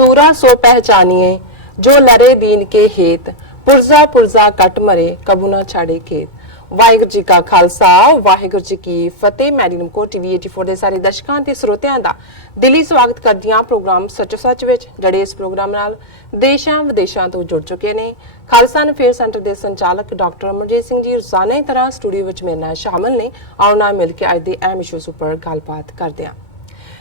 सूरा सो पहचानिए जो लरे दीन के हेत पुरजा पुरजा कट मरे कबू ना छाड़े खेत। ਵਾਹਿਗੁਰੂ ਜੀ ਕਾ ਖਾਲਸਾ ਵਾਹਿਗੁਰੂ ਜੀ ਕੀ ਫਤਿਹ। ਮੈਂ ਨਿਮਕੋ ਟੀਵੀ 84 ਦੇ ਸਾਰੇ ਦਰਸ਼ਕਾਂ ਤੇ ਸਰੋਤਿਆਂ ਦਾ ਦਿਲੀ ਸਵਾਗਤ ਕਰਦੀ ਹਾਂ ਪ੍ਰੋਗਰਾਮ ਸੱਚੋ ਸੱਚ ਵਿੱਚ, ਜਿਹੜੇ ਇਸ ਪ੍ਰੋਗਰਾਮ ਨਾਲ ਦੇਸ਼ਾਂ ਵਿਦੇਸ਼ਾਂ ਤੋਂ ਜੁੜ ਚੁੱਕੇ ਨੇ। ਖਾਲਸਾ ਅਫੇਅਰ ਸੈਂਟਰ ਦੇ ਸੰਚਾਲਕ ਡਾਕਟਰ ਅਮਰਜੀਤ ਸਿੰਘ ਜੀ ਰੋਜ਼ਾਨਾ ਦੀ ਤਰ੍ਹਾਂ ਸਟੂਡੀਓ ਵਿੱਚ ਮੇਰੇ ਨਾਲ ਸ਼ਾਮਲ ਨੇ। ਆਓ ਨਾਲ ਮਿਲ ਕੇ ਅੱਜ ਦੇ ਅਹਿਮ ਇਸ਼ੂਜ਼ ਉੱਪਰ ਗੱਲਬਾਤ ਕਰਦੇ ਹਾਂ।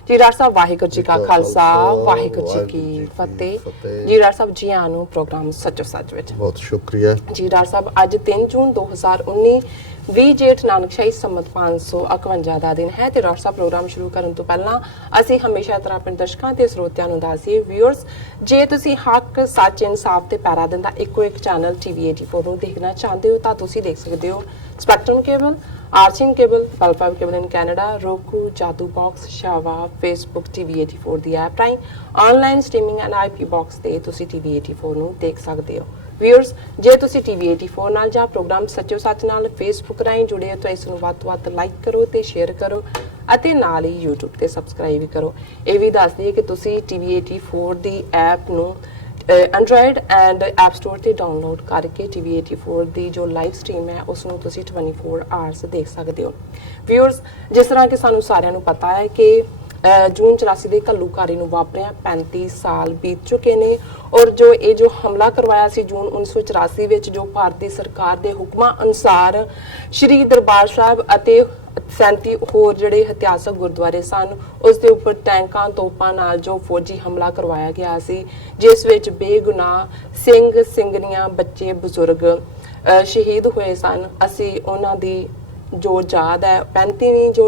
जी डॉक्टर साहब वाहिगुरू जी का खालसा वाहिगुरू जी की फतेह। जी डॉक्टर साहब जी आयां नूं प्रोग्राम सच्चो सच विच बहुत शुक्रिया जी। डॉक्टर साहब अज 3 जून 2019 20 जेठ नानकशाही संमत 551 ਦਾ ਦਿਨ ਹੈ ਤੇ ਡਾਕਟਰ ਸਾਹਿਬ ਪ੍ਰੋਗਰਾਮ ਸ਼ੁਰੂ ਕਰਨ ਤੋਂ ਪਹਿਲਾਂ ਅਸੀਂ ਹਮੇਸ਼ਾ ਤਰ੍ਹਾਂ ਆਪਣੇ ਦਰਸ਼ਕਾਂ ਤੇ ਸਰੋਤਿਆਂ ਨੂੰ ਦੱਸੀਏ ਵਿਊਅਰਸ, ਜੇ ਤੁਸੀਂ ਹੱਕ ਸੱਚ ਇਨਸਾਫ ਤੇ ਪੈਰਾ ਦਿੰਦਾ ਇੱਕੋ ਇੱਕ ਚੈਨਲ ਟੀਵੀ 84 ਨੂੰ ਦੇਖਣਾ ਚਾਹੁੰਦੇ ਹੋ ਤਾਂ ਤੁਸੀਂ ਦੇਖ ਸਕਦੇ ਹੋ ਸਪੈਕਟਰਮ ਕੇਬਲ, ਆਰਚਿੰਗ ਕੇਬਲ, ਪਲਫਾਈਵ cable in Canada, roku, Jadoo box, ਸ਼ਾਵਾ, ਫੇਸਬੁੱਕ ਟੀਵੀ 84 ਦੀ ਐਪ ਰਾਹੀਂ online streaming and IP box ਤੇ ਤੁਸੀਂ ਟੀਵੀ 84 ਨੂੰ ਦੇਖ ਸਕਦੇ ਹੋ। ਵਿਊਅਰਸ, ਜੇ ਤੁਸੀਂ ਟੀਵੀ 84 ਨਾਲ ਜਾਂ ਪ੍ਰੋਗਰਾਮ ਸੱਚੋ ਸੱਚ ਨਾਲ ਫੇਸਬੁੱਕ ਰਾਹੀਂ ਜੁੜੇ ਹੋ ਤਾਂ ਇਸ ਨੂੰ ਵੱਧ ਤੋਂ ਵੱਧ ਲਾਈਕ ਕਰੋ ਤੇ ਸ਼ੇਅਰ ਕਰੋ ਅਤੇ ਨਾਲ ਹੀ YouTube ਤੇ ਸਬਸਕ੍ਰਾਈਬ ਵੀ ਕਰੋ। ਇਹ ਵੀ ਦੱਸ ਦਈਏ ਕਿ ਤੁਸੀਂ ਟੀਵੀ 84 ਦੀ ਐਪ ਨੂੰ ਐਂਡਰੋਇਡ ਐਂਡ ਐਪ ਸਟੋਰ ਤੇ ਡਾਊਨਲੋਡ ਕਰਕੇ ਟੀਵੀ 84 ਦੀ ਜੋ ਲਾਈਵ ਸਟ੍ਰੀਮ ਹੈ ਉਸ ਨੂੰ ਤੁਸੀਂ 24 ਆਵਰਸ ਦੇਖ ਸਕਦੇ ਹੋ। ਵਿਊਅਰਸ, ਜਿਸ ਤਰ੍ਹਾਂ ਕਿ ਸਾਨੂੰ ਸਾਰਿਆਂ ਨੂੰ ਪਤਾ ਹੈ ਕਿ ਜੂਨ 84 ਦੇ ਘੱਲੂਘਾਰੇ ਨੂੰ ਵਾਪਰਿਆ 35 ਸਾਲ ਬੀਤ ਚੁੱਕੇ ਨੇ ਔਰ ਜੋ ਹਮਲਾ ਕਰਵਾਇਆ ਸੀ ਜੂਨ 1984 ਵਿੱਚ, ਜੋ ਭਾਰਤੀ ਸਰਕਾਰ ਦੇ ਹੁਕਮਾਂ ਅਨੁਸਾਰ ਸ਼੍ਰੀ ਦਰਬਾਰ ਸਾਹਿਬ ਅਤੇ 37 ਹੋਰ ਜਿਹੜੇ ਇਤਿਹਾਸਕ ਗੁਰਦੁਆਰੇ ਸਨ ਉਸ ਦੇ ਉੱਪਰ ਟੈਂਕਾਂ ਤੋਪਾਂ ਨਾਲ ਜੋ ਫੌਜੀ ਹਮਲਾ ਕਰਵਾਇਆ ਗਿਆ ਸੀ, ਜਿਸ ਵਿੱਚ ਬੇਗੁਨਾਹ ਸਿੰਘ ਸਿੰਘਣੀਆਂ ਬੱਚੇ ਬਜ਼ੁਰਗ ਸ਼ਹੀਦ ਹੋਏ ਸਨ। ਅਸੀਂ ਉਹਨਾਂ ਦੀ ਜੋ ਯਾਦ ਹੈ 35ਵੀਂ ਜੋ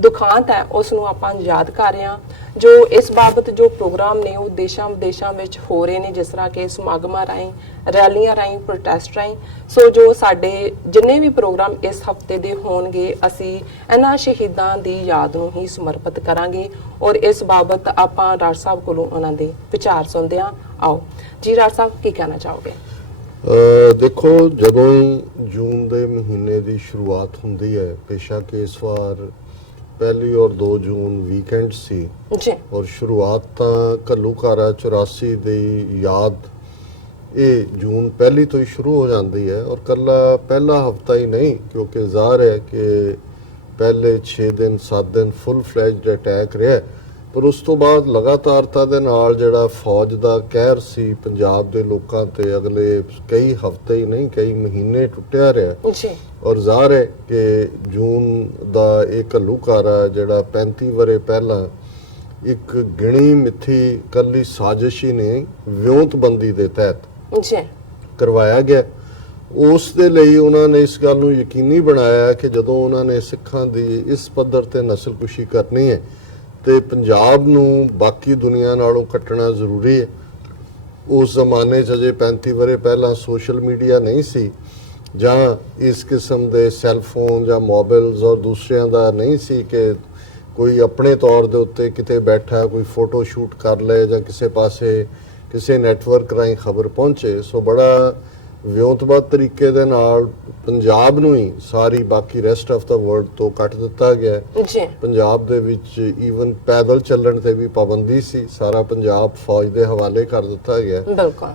ਦੁਖਾਂਤ ਹੈ ਉਸ ਨੂੰ ਆਪਾਂ ਯਾਦ ਕਰ ਰਹੇ ਹਾਂ। ਜੋ ਇਸ ਬਾਬਤ ਜੋ ਪ੍ਰੋਗਰਾਮ ਨੇ ਉਹ ਦੇਸ਼ਾਂ ਵਿਦੇਸ਼ਾਂ ਵਿੱਚ ਹੋ ਰਹੇ ਨੇ, ਜਿਸ ਤਰ੍ਹਾਂ ਕਿ ਸਮਾਗਮਾਂ ਰਾਹੀਂ, ਰੈਲੀਆਂ ਰਾਹੀਂ, ਪ੍ਰੋਟੈਸਟ ਰਾਹੀਂ। ਸੋ ਜੋ ਸਾਡੇ ਜਿੰਨੇ ਵੀ ਪ੍ਰੋਗਰਾਮ ਇਸ ਹਫਤੇ ਦੇ ਹੋਣਗੇ ਅਸੀਂ ਇਹਨਾਂ ਸ਼ਹੀਦਾਂ ਦੀ ਯਾਦ ਨੂੰ ਹੀ ਸਮਰਪਿਤ ਕਰਾਂਗੇ ਔਰ ਇਸ ਬਾਬਤ ਆਪਾਂ ਡਾਕਟਰ ਸਾਹਿਬ ਕੋਲੋਂ ਉਹਨਾਂ ਦੇ ਵਿਚਾਰ ਸੁਣਦੇ ਹਾਂ। ਆਓ ਜੀ ਡਾਕਟਰ ਸਾਹਿਬ, ਕੀ ਕਹਿਣਾ ਚਾਹੋਗੇ? ਦੇਖੋ, ਜਦੋਂ ਜੂਨ ਦੇ ਮਹੀਨੇ ਦੀ ਸ਼ੁਰੂਆਤ ਹੁੰਦੀ ਹੈ, ਬੇਸ਼ੱਕ ਇਸ ਵਾਰ 1 ਔਰ 2 ਜੂਨ ਵੀਕਐਂਡ ਸੀ ਜੀ ਔਰ ਸ਼ੁਰੂਆਤ ਤਾਂ ਘੱਲੂਘਾਰਾ 84 ਦੀ ਯਾਦ ਇਹ ਜੂਨ 1 ਤੋਂ ਹੀ ਸ਼ੁਰੂ ਹੋ ਜਾਂਦੀ ਹੈ ਔਰ ਕੱਲਾ ਪਹਿਲਾ ਹਫਤਾ ਹੀ ਨਹੀਂ, ਕਿਉਂਕਿ ਜ਼ਾਹਰ ਹੈ ਕਿ ਪਹਿਲੇ 6 ਦਿਨ 7 ਦਿਨ ਫੁੱਲ ਫਲੈਜਡ ਅਟੈਕ ਰਿਹਾ, ਪਰ ਉਸ ਤੋਂ ਬਾਅਦ ਲਗਾਤਾਰਤਾ ਦੇ ਨਾਲ ਜਿਹੜਾ ਫੌਜ ਦਾ ਕਹਿਰ ਸੀ ਪੰਜਾਬ ਦੇ ਲੋਕਾਂ ਤੇ ਅਗਲੇ ਕਈ ਹਫ਼ਤੇ ਹੀ ਨਹੀਂ ਕਈ ਮਹੀਨੇ ਟੁੱਟਿਆ ਰਿਹਾ ਜੀ ਔਰ ਜ਼ਾਹਰ ਹੈ ਕਿ ਜੂਨ ਦਾ ਇਹ ਘੱਲੂਘਾਰਾ ਜਿਹੜਾ 35 ਵਰੇ ਪਹਿਲਾਂ ਇੱਕ ਗਿਣੀ ਮਿੱਥੀ ਕੱਲੀ ਸਾਜ਼ਿਸ਼ ਹੀ ਨੇ ਵਿਉਂਤਬੰਦੀ ਦੇ ਤਹਿਤ ਜੀ ਕਰਵਾਇਆ ਗਿਆ। ਉਸ ਦੇ ਲਈ ਉਹਨਾਂ ਨੇ ਇਸ ਗੱਲ ਨੂੰ ਯਕੀਨੀ ਬਣਾਇਆ ਕਿ ਜਦੋਂ ਉਹਨਾਂ ਨੇ ਸਿੱਖਾਂ ਦੀ ਇਸ ਪੱਧਰ ਤੇ ਨਸਲਕੁਸ਼ੀ ਕਰਨੀ ਹੈ ਤੇ ਪੰਜਾਬ ਨੂੰ ਬਾਕੀ ਦੁਨੀਆ ਨਾਲੋਂ ਕੱਟਣਾ ਜ਼ਰੂਰੀ ਹੈ। ਉਸ ਜ਼ਮਾਨੇ 'ਚ ਅਜੇ 35 ਵਰੇ ਪਹਿਲਾਂ ਸੋਸ਼ਲ ਮੀਡੀਆ ਨਹੀਂ ਸੀ ਜਾਂ ਇਸ ਕਿਸਮ ਦੇ ਸੈੱਲ ਫੋਨ ਜਾਂ ਮੋਬਾਈਲਸ ਔਰ ਦੂਸਰਿਆਂ ਦਾ ਨਹੀਂ ਸੀ ਕਿ ਕੋਈ ਆਪਣੇ ਤੌਰ ਦੇ ਉੱਤੇ ਕਿਤੇ ਬੈਠਾ ਕੋਈ ਫੋਟੋ ਸ਼ੂਟ ਕਰ ਲਏ ਜਾਂ ਕਿਸੇ ਪਾਸੇ ਕਿਸੇ ਨੈਟਵਰਕ ਰਾਹੀਂ ਖਬਰ ਪਹੁੰਚੇ। ਸੋ ਬੜਾ ਵਿਉਂਤਬੱਧ ਤਰੀਕੇ ਦੇ ਨਾਲ ਪੰਜਾਬ ਨੂੰ ਹੀ ਸਾਰੀ ਬਾਕੀ ਰੈਸਟ ਆਫ ਦਾ ਵਰਲਡ ਤੋਂ ਕੱਟ ਦਿੱਤਾ ਗਿਆ। ਪੰਜਾਬ ਦੇ ਵਿੱਚ ਈਵਨ ਪੈਦਲ ਚੱਲਣ ਤੇ ਵੀ ਪਾਬੰਦੀ ਸੀ, ਸਾਰਾ ਪੰਜਾਬ ਫੌਜ ਦੇ ਹਵਾਲੇ ਕਰ ਦਿੱਤਾ ਗਿਆ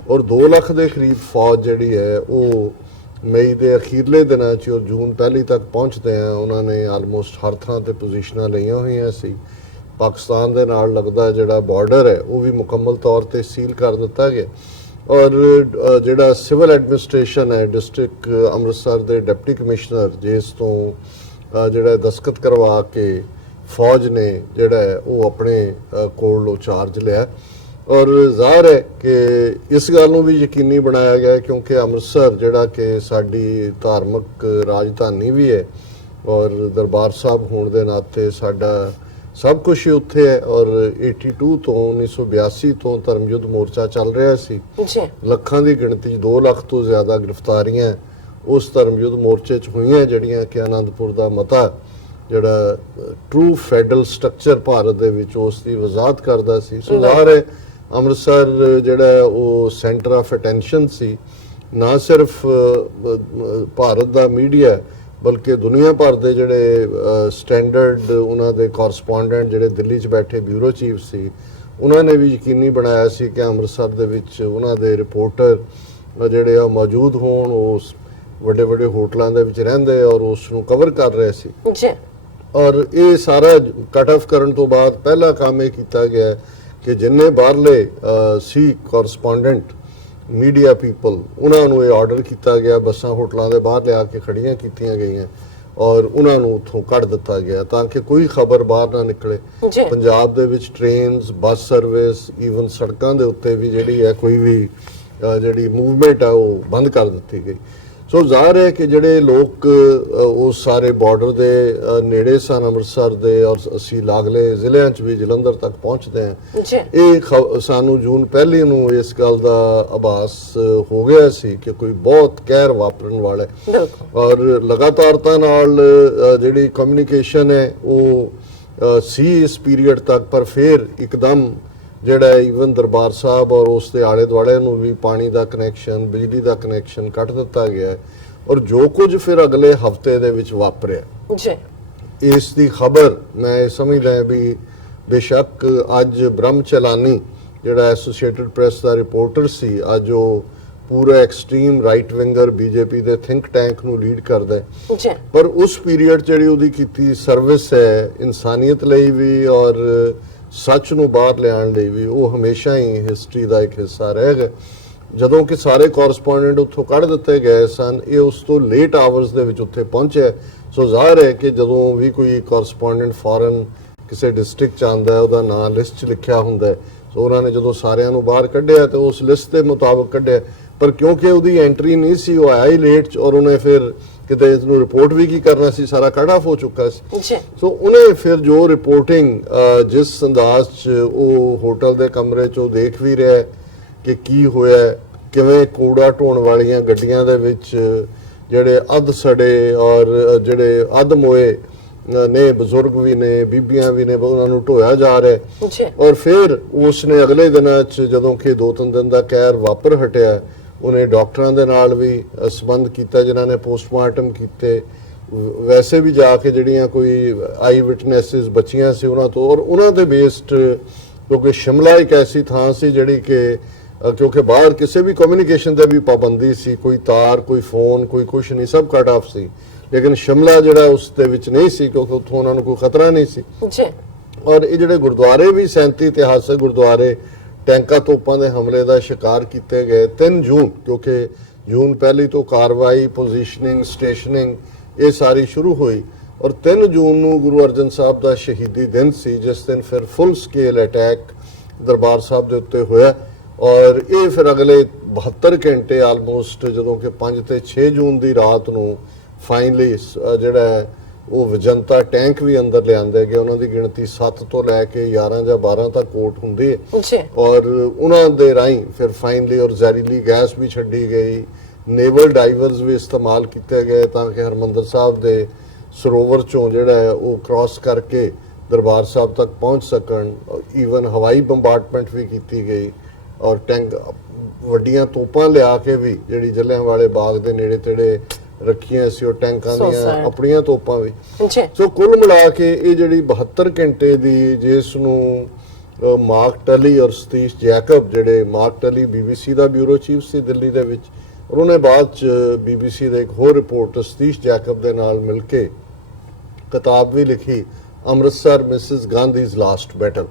ਔਰ 2 ਲੱਖ ਦੇ ਕਰੀਬ ਫੌਜ ਜਿਹੜੀ ਹੈ ਉਹ ਮਈ ਦੇ ਅਖੀਰਲੇ ਦਿਨਾਂ 'ਚ ਔਰ ਜੂਨ 1 ਤੱਕ ਪਹੁੰਚਦੇ ਆ ਉਹਨਾਂ ਨੇ ਆਲਮੋਸਟ ਹਰ ਥਾਂ ਤੇ ਪੋਜੀਸ਼ਨਾਂ ਲਈਆਂ ਹੋਈਆਂ ਸੀ। ਪਾਕਿਸਤਾਨ ਦੇ ਨਾਲ ਲੱਗਦਾ ਜਿਹੜਾ ਬਾਰਡਰ ਹੈ ਉਹ ਵੀ ਮੁਕੰਮਲ ਤੌਰ ਤੇ ਸੀਲ ਕਰ ਦਿੱਤਾ ਗਿਆ ਔਰ ਜਿਹੜਾ ਸਿਵਲ ਐਡਮਿਨਿਸਟ੍ਰੇਸ਼ਨ ਹੈ ਡਿਸਟ੍ਰਿਕਟ ਅੰਮ੍ਰਿਤਸਰ ਦੇ ਡਿਪਟੀ ਕਮਿਸ਼ਨਰ ਜਿਸ ਤੋਂ ਜਿਹੜਾ ਦਸਤਖਤ ਕਰਵਾ ਕੇ ਫੌਜ ਨੇ ਜਿਹੜਾ ਉਹ ਆਪਣੇ ਕੋਲ ਚਾਰਜ ਲਿਆ ਔਰ ਜ਼ਾਹਰ ਹੈ ਕਿ ਇਸ ਗੱਲ ਨੂੰ ਵੀ ਯਕੀਨੀ ਬਣਾਇਆ ਗਿਆ ਕਿਉਂਕਿ ਅੰਮ੍ਰਿਤਸਰ ਜਿਹੜਾ ਕਿ ਸਾਡੀ ਧਾਰਮਿਕ ਰਾਜਧਾਨੀ ਵੀ ਹੈ ਔਰ ਦਰਬਾਰ ਸਾਹਿਬ ਹੋਣ ਦੇ ਨਾਤੇ ਸਾਡਾ ਸਭ ਕੁਝ ਹੀ ਉੱਥੇ ਹੈ ਔਰ 82 ਤੋਂ 1982 ਤੋਂ ਧਰਮਯੁੱਧ ਮੋਰਚਾ ਚੱਲ ਰਿਹਾ ਸੀ। ਲੱਖਾਂ ਦੀ ਗਿਣਤੀ 2 ਲੱਖ ਤੋਂ ਜ਼ਿਆਦਾ ਗ੍ਰਿਫਤਾਰੀਆਂ ਉਸ ਧਰਮਯੁੱਧ ਮੋਰਚੇ 'ਚ ਹੋਈਆਂ ਜਿਹੜੀਆਂ ਕਿ ਆਨੰਦਪੁਰ ਦਾ ਮਤਾ ਜਿਹੜਾ ਟਰੂ ਫੈਡਰਲ ਸਟਰਕਚਰ ਭਾਰਤ ਦੇ ਵਿੱਚ ਉਸ ਦੀ ਵਜ਼ਾਹਤ ਕਰਦਾ ਸੀ। ਸੋ ਜ਼ਾਹਰ ਹੈ ਅੰਮ੍ਰਿਤਸਰ ਜਿਹੜਾ ਉਹ ਸੈਂਟਰ ਆਫ ਅਟੈਂਸ਼ਨ ਸੀ, ਨਾ ਸਿਰਫ ਭਾਰਤ ਦਾ ਮੀਡੀਆ ਬਲਕਿ ਦੁਨੀਆ ਭਰ ਦੇ ਜਿਹੜੇ ਸਟੈਂਡਰਡ ਉਹਨਾਂ ਦੇ ਕੋਰਸਪੋਂਡੈਂਟ ਜਿਹੜੇ ਦਿੱਲੀ 'ਚ ਬੈਠੇ ਬਿਊਰੋ ਚੀਫ ਸੀ ਉਹਨਾਂ ਨੇ ਵੀ ਯਕੀਨੀ ਬਣਾਇਆ ਸੀ ਕਿ ਅੰਮ੍ਰਿਤਸਰ ਦੇ ਵਿੱਚ ਉਹਨਾਂ ਦੇ ਰਿਪੋਰਟਰ ਜਿਹੜੇ ਆ ਮੌਜੂਦ ਹੋਣ, ਉਸ ਵੱਡੇ ਵੱਡੇ ਹੋਟਲਾਂ ਦੇ ਵਿੱਚ ਰਹਿੰਦੇ ਔਰ ਉਸ ਨੂੰ ਕਵਰ ਕਰ ਰਹੇ ਸੀ ਜੀ। ਔਰ ਇਹ ਸਾਰਾ ਕੱਟ ਆਫ ਕਰਨ ਤੋਂ ਬਾਅਦ ਪਹਿਲਾ ਕੰਮ ਇਹ ਕੀਤਾ ਗਿਆ ਕਿ ਜਿੰਨੇ ਬਾਹਰਲੇ ਸੀ ਕੋਰਸਪੋਂਡੈਂਟ ਮੀਡੀਆ ਪੀਪਲ, ਉਹਨਾਂ ਨੂੰ ਇਹ ਆਰਡਰ ਕੀਤਾ ਗਿਆ, ਬੱਸਾਂ ਹੋਟਲਾਂ ਦੇ ਬਾਹਰ ਲਿਆ ਕੇ ਖੜੀਆਂ ਕੀਤੀਆਂ ਗਈਆਂ ਔਰ ਉਹਨਾਂ ਨੂੰ ਉੱਥੋਂ ਕੱਢ ਦਿੱਤਾ ਗਿਆ ਤਾਂ ਕਿ ਕੋਈ ਖਬਰ ਬਾਹਰ ਨਾ ਨਿਕਲੇ। ਪੰਜਾਬ ਦੇ ਵਿੱਚ ਟ੍ਰੇਨਸ, ਬੱਸ ਸਰਵਿਸ, ਈਵਨ ਸੜਕਾਂ ਦੇ ਉੱਤੇ ਵੀ ਜਿਹੜੀ ਹੈ ਕੋਈ ਵੀ ਜਿਹੜੀ ਮੂਵਮੈਂਟ ਆ ਉਹ ਬੰਦ ਕਰ ਦਿੱਤੀ ਗਈ। ਸੋ ਜ਼ਾਹਰ ਹੈ ਕਿ ਜਿਹੜੇ ਲੋਕ ਉਸ ਸਾਰੇ ਬਾਰਡਰ ਦੇ ਨੇੜੇ ਸਨ ਅੰਮ੍ਰਿਤਸਰ ਦੇ, ਔਰ ਅਸੀਂ ਲਾਗਲੇ ਜ਼ਿਲ੍ਹਿਆਂ 'ਚ ਵੀ ਜਲੰਧਰ ਤੱਕ ਪਹੁੰਚਦੇ ਹਾਂ, ਇਹ ਸਾਨੂੰ ਜੂਨ ਪਹਿਲੀ ਨੂੰ ਇਸ ਗੱਲ ਦਾ ਆਭਾਸ ਹੋ ਗਿਆ ਸੀ ਕਿ ਕੋਈ ਬਹੁਤ ਕਹਿਰ ਵਾਪਰਨ ਵਾਲਾ ਹੈ। ਔਰ ਲਗਾਤਾਰਤਾ ਨਾਲ ਜਿਹੜੀ ਕਮਿਊਨੀਕੇਸ਼ਨ ਹੈ ਉਹ ਸੀ ਇਸ ਪੀਰੀਅਡ ਤੱਕ, ਪਰ ਫਿਰ ਇੱਕਦਮ ਜਿਹੜਾ ਈਵਨ ਦਰਬਾਰ ਸਾਹਿਬ ਔਰ ਉਸ ਦੇ ਆਲੇ ਦੁਆਲੇ ਨੂੰ ਵੀ ਪਾਣੀ ਦਾ ਕਨੈਕਸ਼ਨ, ਬਿਜਲੀ ਦਾ ਕਨੈਕਸ਼ਨ ਕੱਟ ਦਿੱਤਾ ਗਿਆ ਔਰ ਜੋ ਕੁਝ ਫਿਰ ਅਗਲੇ ਹਫਤੇ ਦੇ ਵਿੱਚ ਵਾਪਰਿਆ ਜੀ, ਇਸ ਦੀ ਖਬਰ ਮੈਂ ਇਹ ਸਮਝਦਾ ਵੀ ਬੇਸ਼ੱਕ ਅੱਜ ਬ੍ਰਹਮ ਚਲਾਨੀ ਜਿਹੜਾ ਐਸੋਸੀਏਟਡ ਪ੍ਰੈਸ ਦਾ ਰਿਪੋਰਟਰ ਸੀ, ਅੱਜ ਉਹ ਪੂਰਾ ਐਕਸਟ੍ਰੀਮ ਰਾਈਟ ਵਿੰਗਰ ਬੀਜੇਪੀ ਦੇ ਥਿੰਕ ਟੈਂਕ ਨੂੰ ਲੀਡ ਕਰਦਾ ਹੈ ਜੀ, ਪਰ ਉਸ ਪੀਰੀਅਡ ਜਿਹੜੀ ਉਹਦੀ ਕੀਤੀ ਸਰਵਿਸ ਹੈ ਇਨਸਾਨੀਅਤ ਲਈ ਵੀ ਔਰ ਸੱਚ ਨੂੰ ਬਾਹਰ ਲਿਆਉਣ ਲਈ ਵੀ, ਉਹ ਹਮੇਸ਼ਾ ਹੀ ਹਿਸਟਰੀ ਦਾ ਇੱਕ ਹਿੱਸਾ ਰਹੇਗਾ। ਜਦੋਂ ਕਿ ਸਾਰੇ ਕੋਰਸਪੋਂਡੈਂਟ ਉੱਥੋਂ ਕੱਢ ਦਿੱਤੇ ਗਏ ਸਨ, ਇਹ ਉਸ ਤੋਂ ਲੇਟ ਆਵਰਸ ਦੇ ਵਿੱਚ ਉੱਥੇ ਪਹੁੰਚਿਆ। ਸੋ ਜ਼ਾਹਰ ਹੈ ਕਿ ਜਦੋਂ ਵੀ ਕੋਈ ਕੋਰਸਪੋਂਡੈਂਟ ਫੋਰਨ ਕਿਸੇ ਡਿਸਟ੍ਰਿਕਟ 'ਚ ਆਉਂਦਾ ਹੈ, ਉਹਦਾ ਨਾਂ ਲਿਸਟ 'ਚ ਲਿਖਿਆ ਹੁੰਦਾ ਹੈ। ਸੋ ਉਹਨਾਂ ਨੇ ਜਦੋਂ ਸਾਰਿਆਂ ਨੂੰ ਬਾਹਰ ਕੱਢਿਆ ਤੇ ਉਸ ਲਿਸਟ ਦੇ ਮੁਤਾਬਕ ਕੱਢਿਆ, ਪਰ ਕਿਉਂਕਿ ਉਹਦੀ ਐਂਟਰੀ ਨਹੀਂ ਸੀ, ਉਹ ਆਇਆ ਹੀ ਲੇਟ 'ਚ ਔਰ ਉਹਨੇ ਫਿਰ ਕਿਤੇ ਇਸ ਨੂੰ ਰਿਪੋਰਟ ਵੀ ਕੀ ਕਰਨਾ ਸੀ, ਸਾਰਾ ਕੱਟ ਆਫ ਹੋ ਚੁੱਕਾ ਸੀ। ਸੋ ਉਹਨੇ ਫਿਰ ਜੋ ਰਿਪੋਰਟਿੰਗ ਜਿਸ ਅੰਦਾਜ਼ 'ਚ ਉਹ ਹੋਟਲ ਦੇ ਕਮਰੇ 'ਚੋਂ ਦੇਖ ਵੀ ਰਿਹਾ ਕਿ ਕੀ ਹੋਇਆ, ਕਿਵੇਂ ਕੂੜਾ ਢੋਣ ਵਾਲੀਆਂ ਗੱਡੀਆਂ ਦੇ ਵਿੱਚ ਜਿਹੜੇ ਅੱਧ ਸੜੇ ਔਰ ਜਿਹੜੇ ਅੱਧ ਮੋਏ ਨੇ, ਬਜ਼ੁਰਗ ਵੀ ਨੇ, ਬੀਬੀਆਂ ਵੀ ਨੇ, ਉਹਨਾਂ ਨੂੰ ਢੋਇਆ ਜਾ ਰਿਹਾ। ਔਰ ਫਿਰ ਉਸ ਨੇ ਅਗਲੇ ਦਿਨਾਂ 'ਚ ਜਦੋਂ ਕਿ 2-3 ਦਿਨ ਦਾ ਕਹਿਰ ਵਾਪਰ ਹਟਿਆ, ਉਹਨੇ ਡਾਕਟਰਾਂ ਦੇ ਨਾਲ ਵੀ ਸੰਬੰਧ ਕੀਤਾ ਜਿਨ੍ਹਾਂ ਨੇ ਪੋਸਟਮਾਰਟਮ ਕੀਤੇ, ਵੈਸੇ ਵੀ ਜਾ ਕੇ ਜਿਹੜੀਆਂ ਕੋਈ ਆਈ ਵਿਟਨੈਸਿਸ ਬੱਚੀਆਂ ਸੀ ਉਹਨਾਂ ਤੋਂ, ਔਰ ਉਹਨਾਂ ਦੇ ਬੇਸਡ, ਕਿਉਂਕਿ ਸ਼ਿਮਲਾ ਇੱਕ ਐਸੀ ਥਾਂ ਸੀ ਜਿਹੜੀ ਕਿ ਕਿਉਂਕਿ ਬਾਹਰ ਕਿਸੇ ਵੀ ਕਮਿਊਨੀਕੇਸ਼ਨ ਤੇ ਵੀ ਪਾਬੰਦੀ ਸੀ, ਕੋਈ ਤਾਰ, ਕੋਈ ਫੋਨ, ਕੋਈ ਕੁਛ ਨਹੀਂ, ਸਭ ਕੱਟ ਆਫ ਸੀ, ਲੇਕਿਨ ਸ਼ਿਮਲਾ ਜਿਹੜਾ ਉਸ ਦੇ ਵਿੱਚ ਨਹੀਂ ਸੀ ਕਿਉਂਕਿ ਉੱਥੋਂ ਉਹਨਾਂ ਨੂੰ ਕੋਈ ਖਤਰਾ ਨਹੀਂ ਸੀ। ਔਰ ਇਹ ਜਿਹੜੇ ਗੁਰਦੁਆਰੇ ਵੀ 37 ਇਤਿਹਾਸਕ ਗੁਰਦੁਆਰੇ ਟੈਂਕਾਂ ਤੋਪਾਂ ਦੇ ਹਮਲੇ ਦਾ ਸ਼ਿਕਾਰ ਕੀਤੇ ਗਏ। 3 ਜੂਨ, ਕਿਉਂਕਿ ਜੂਨ ਪਹਿਲੀ ਤੋਂ ਕਾਰਵਾਈ, ਪੋਜੀਸ਼ਨਿੰਗ, ਸਟੇਸ਼ਨਿੰਗ ਇਹ ਸਾਰੀ ਸ਼ੁਰੂ ਹੋਈ ਔਰ 3 ਜੂਨ ਨੂੰ ਗੁਰੂ ਅਰਜਨ ਸਾਹਿਬ ਦਾ ਸ਼ਹੀਦੀ ਦਿਨ ਸੀ, ਜਿਸ ਦਿਨ ਫਿਰ ਫੁੱਲ ਸਕੇਲ ਅਟੈਕ ਦਰਬਾਰ ਸਾਹਿਬ ਦੇ ਉੱਤੇ ਹੋਇਆ। ਔਰ ਇਹ ਫਿਰ ਅਗਲੇ 72 ਘੰਟੇ ਆਲਮੋਸਟ, ਜਦੋਂ ਕਿ 5 ਤੇ 6 ਜੂਨ ਦੀ ਰਾਤ ਨੂੰ ਫਾਈਨਲੀ ਜਿਹੜਾ ਉਹ ਵਿਜੰਤਾ ਟੈਂਕ ਵੀ ਅੰਦਰ ਲਿਆਂਦੇ ਗਏ। ਉਹਨਾਂ ਦੀ ਗਿਣਤੀ 7 ਤੋਂ ਲੈ ਕੇ 11 ਜਾਂ 12 ਤੱਕ ਕੋਟ ਹੁੰਦੀ ਹੈ ਔਰ ਉਹਨਾਂ ਦੇ ਰਾਹੀਂ ਫਿਰ ਫਾਈਨਲੀ ਔਰ ਜ਼ਹਿਰੀਲੀ ਗੈਸ ਵੀ ਛੱਡੀ ਗਈ, ਨੇਵਲ ਡਾਈਵਰਸ ਵੀ ਇਸਤੇਮਾਲ ਕੀਤੇ ਗਏ ਤਾਂ ਕਿ ਹਰਮੰਦਰ ਸਾਹਿਬ ਦੇ ਸਰੋਵਰ ਚੋਂ ਜਿਹੜਾ ਹੈ ਉਹ ਕ੍ਰਾਸ ਕਰਕੇ ਦਰਬਾਰ ਸਾਹਿਬ ਤੱਕ ਪਹੁੰਚ ਸਕਣ। ਈਵਨ ਹਵਾਈ ਬੰਬਾਰਡਮੈਂਟ ਵੀ ਕੀਤੀ ਗਈ ਔਰ ਟੈਂਕ ਵੱਡੀਆਂ ਤੋਪਾਂ ਲਿਆ ਕੇ ਵੀ ਜਿਹੜੀ ਜਲਿਆਂਵਾਲੇ ਬਾਗ ਦੇ ਨੇੜੇ ਤੇੜੇ ਰੱਖੀਆਂ ਸੀ, ਉਹ ਟੈਂਕਾਂ ਦੀਆਂ ਆਪਣੀਆਂ ਤੋਪਾਂ ਵੀ। ਸੋ ਕੁੱਲ ਮਿਲਾ ਕੇ ਇਹ ਜਿਹੜੀ 72 ਘੰਟੇ ਦੀ, ਜਿਸ ਨੂੰ ਮਾਰਕ ਟਲੀ ਔਰ ਸਤੀਸ਼ ਜੈਕਬ, ਜਿਹੜੇ ਮਾਰਕ ਟਲੀ BBC ਦਾ ਬਿਊਰੋ ਚੀਫ ਸੀ ਦਿੱਲੀ ਦੇ ਵਿੱਚ, ਔਰ ਉਹਨੇ ਬਾਅਦ ਚ BBC ਦੇ ਇੱਕ ਹੋਰ ਰਿਪੋਰਟਰ ਸਤੀਸ਼ ਜੈਕਬ ਦੇ ਨਾਲ ਮਿਲ ਕੇ ਕਿਤਾਬ ਵੀ ਲਿਖੀ, ਅੰਮ੍ਰਿਤਸਰ ਮਿਸਿਸ ਗਾਂਧੀਜ਼ ਲਾਸਟ ਬੈਟਲ।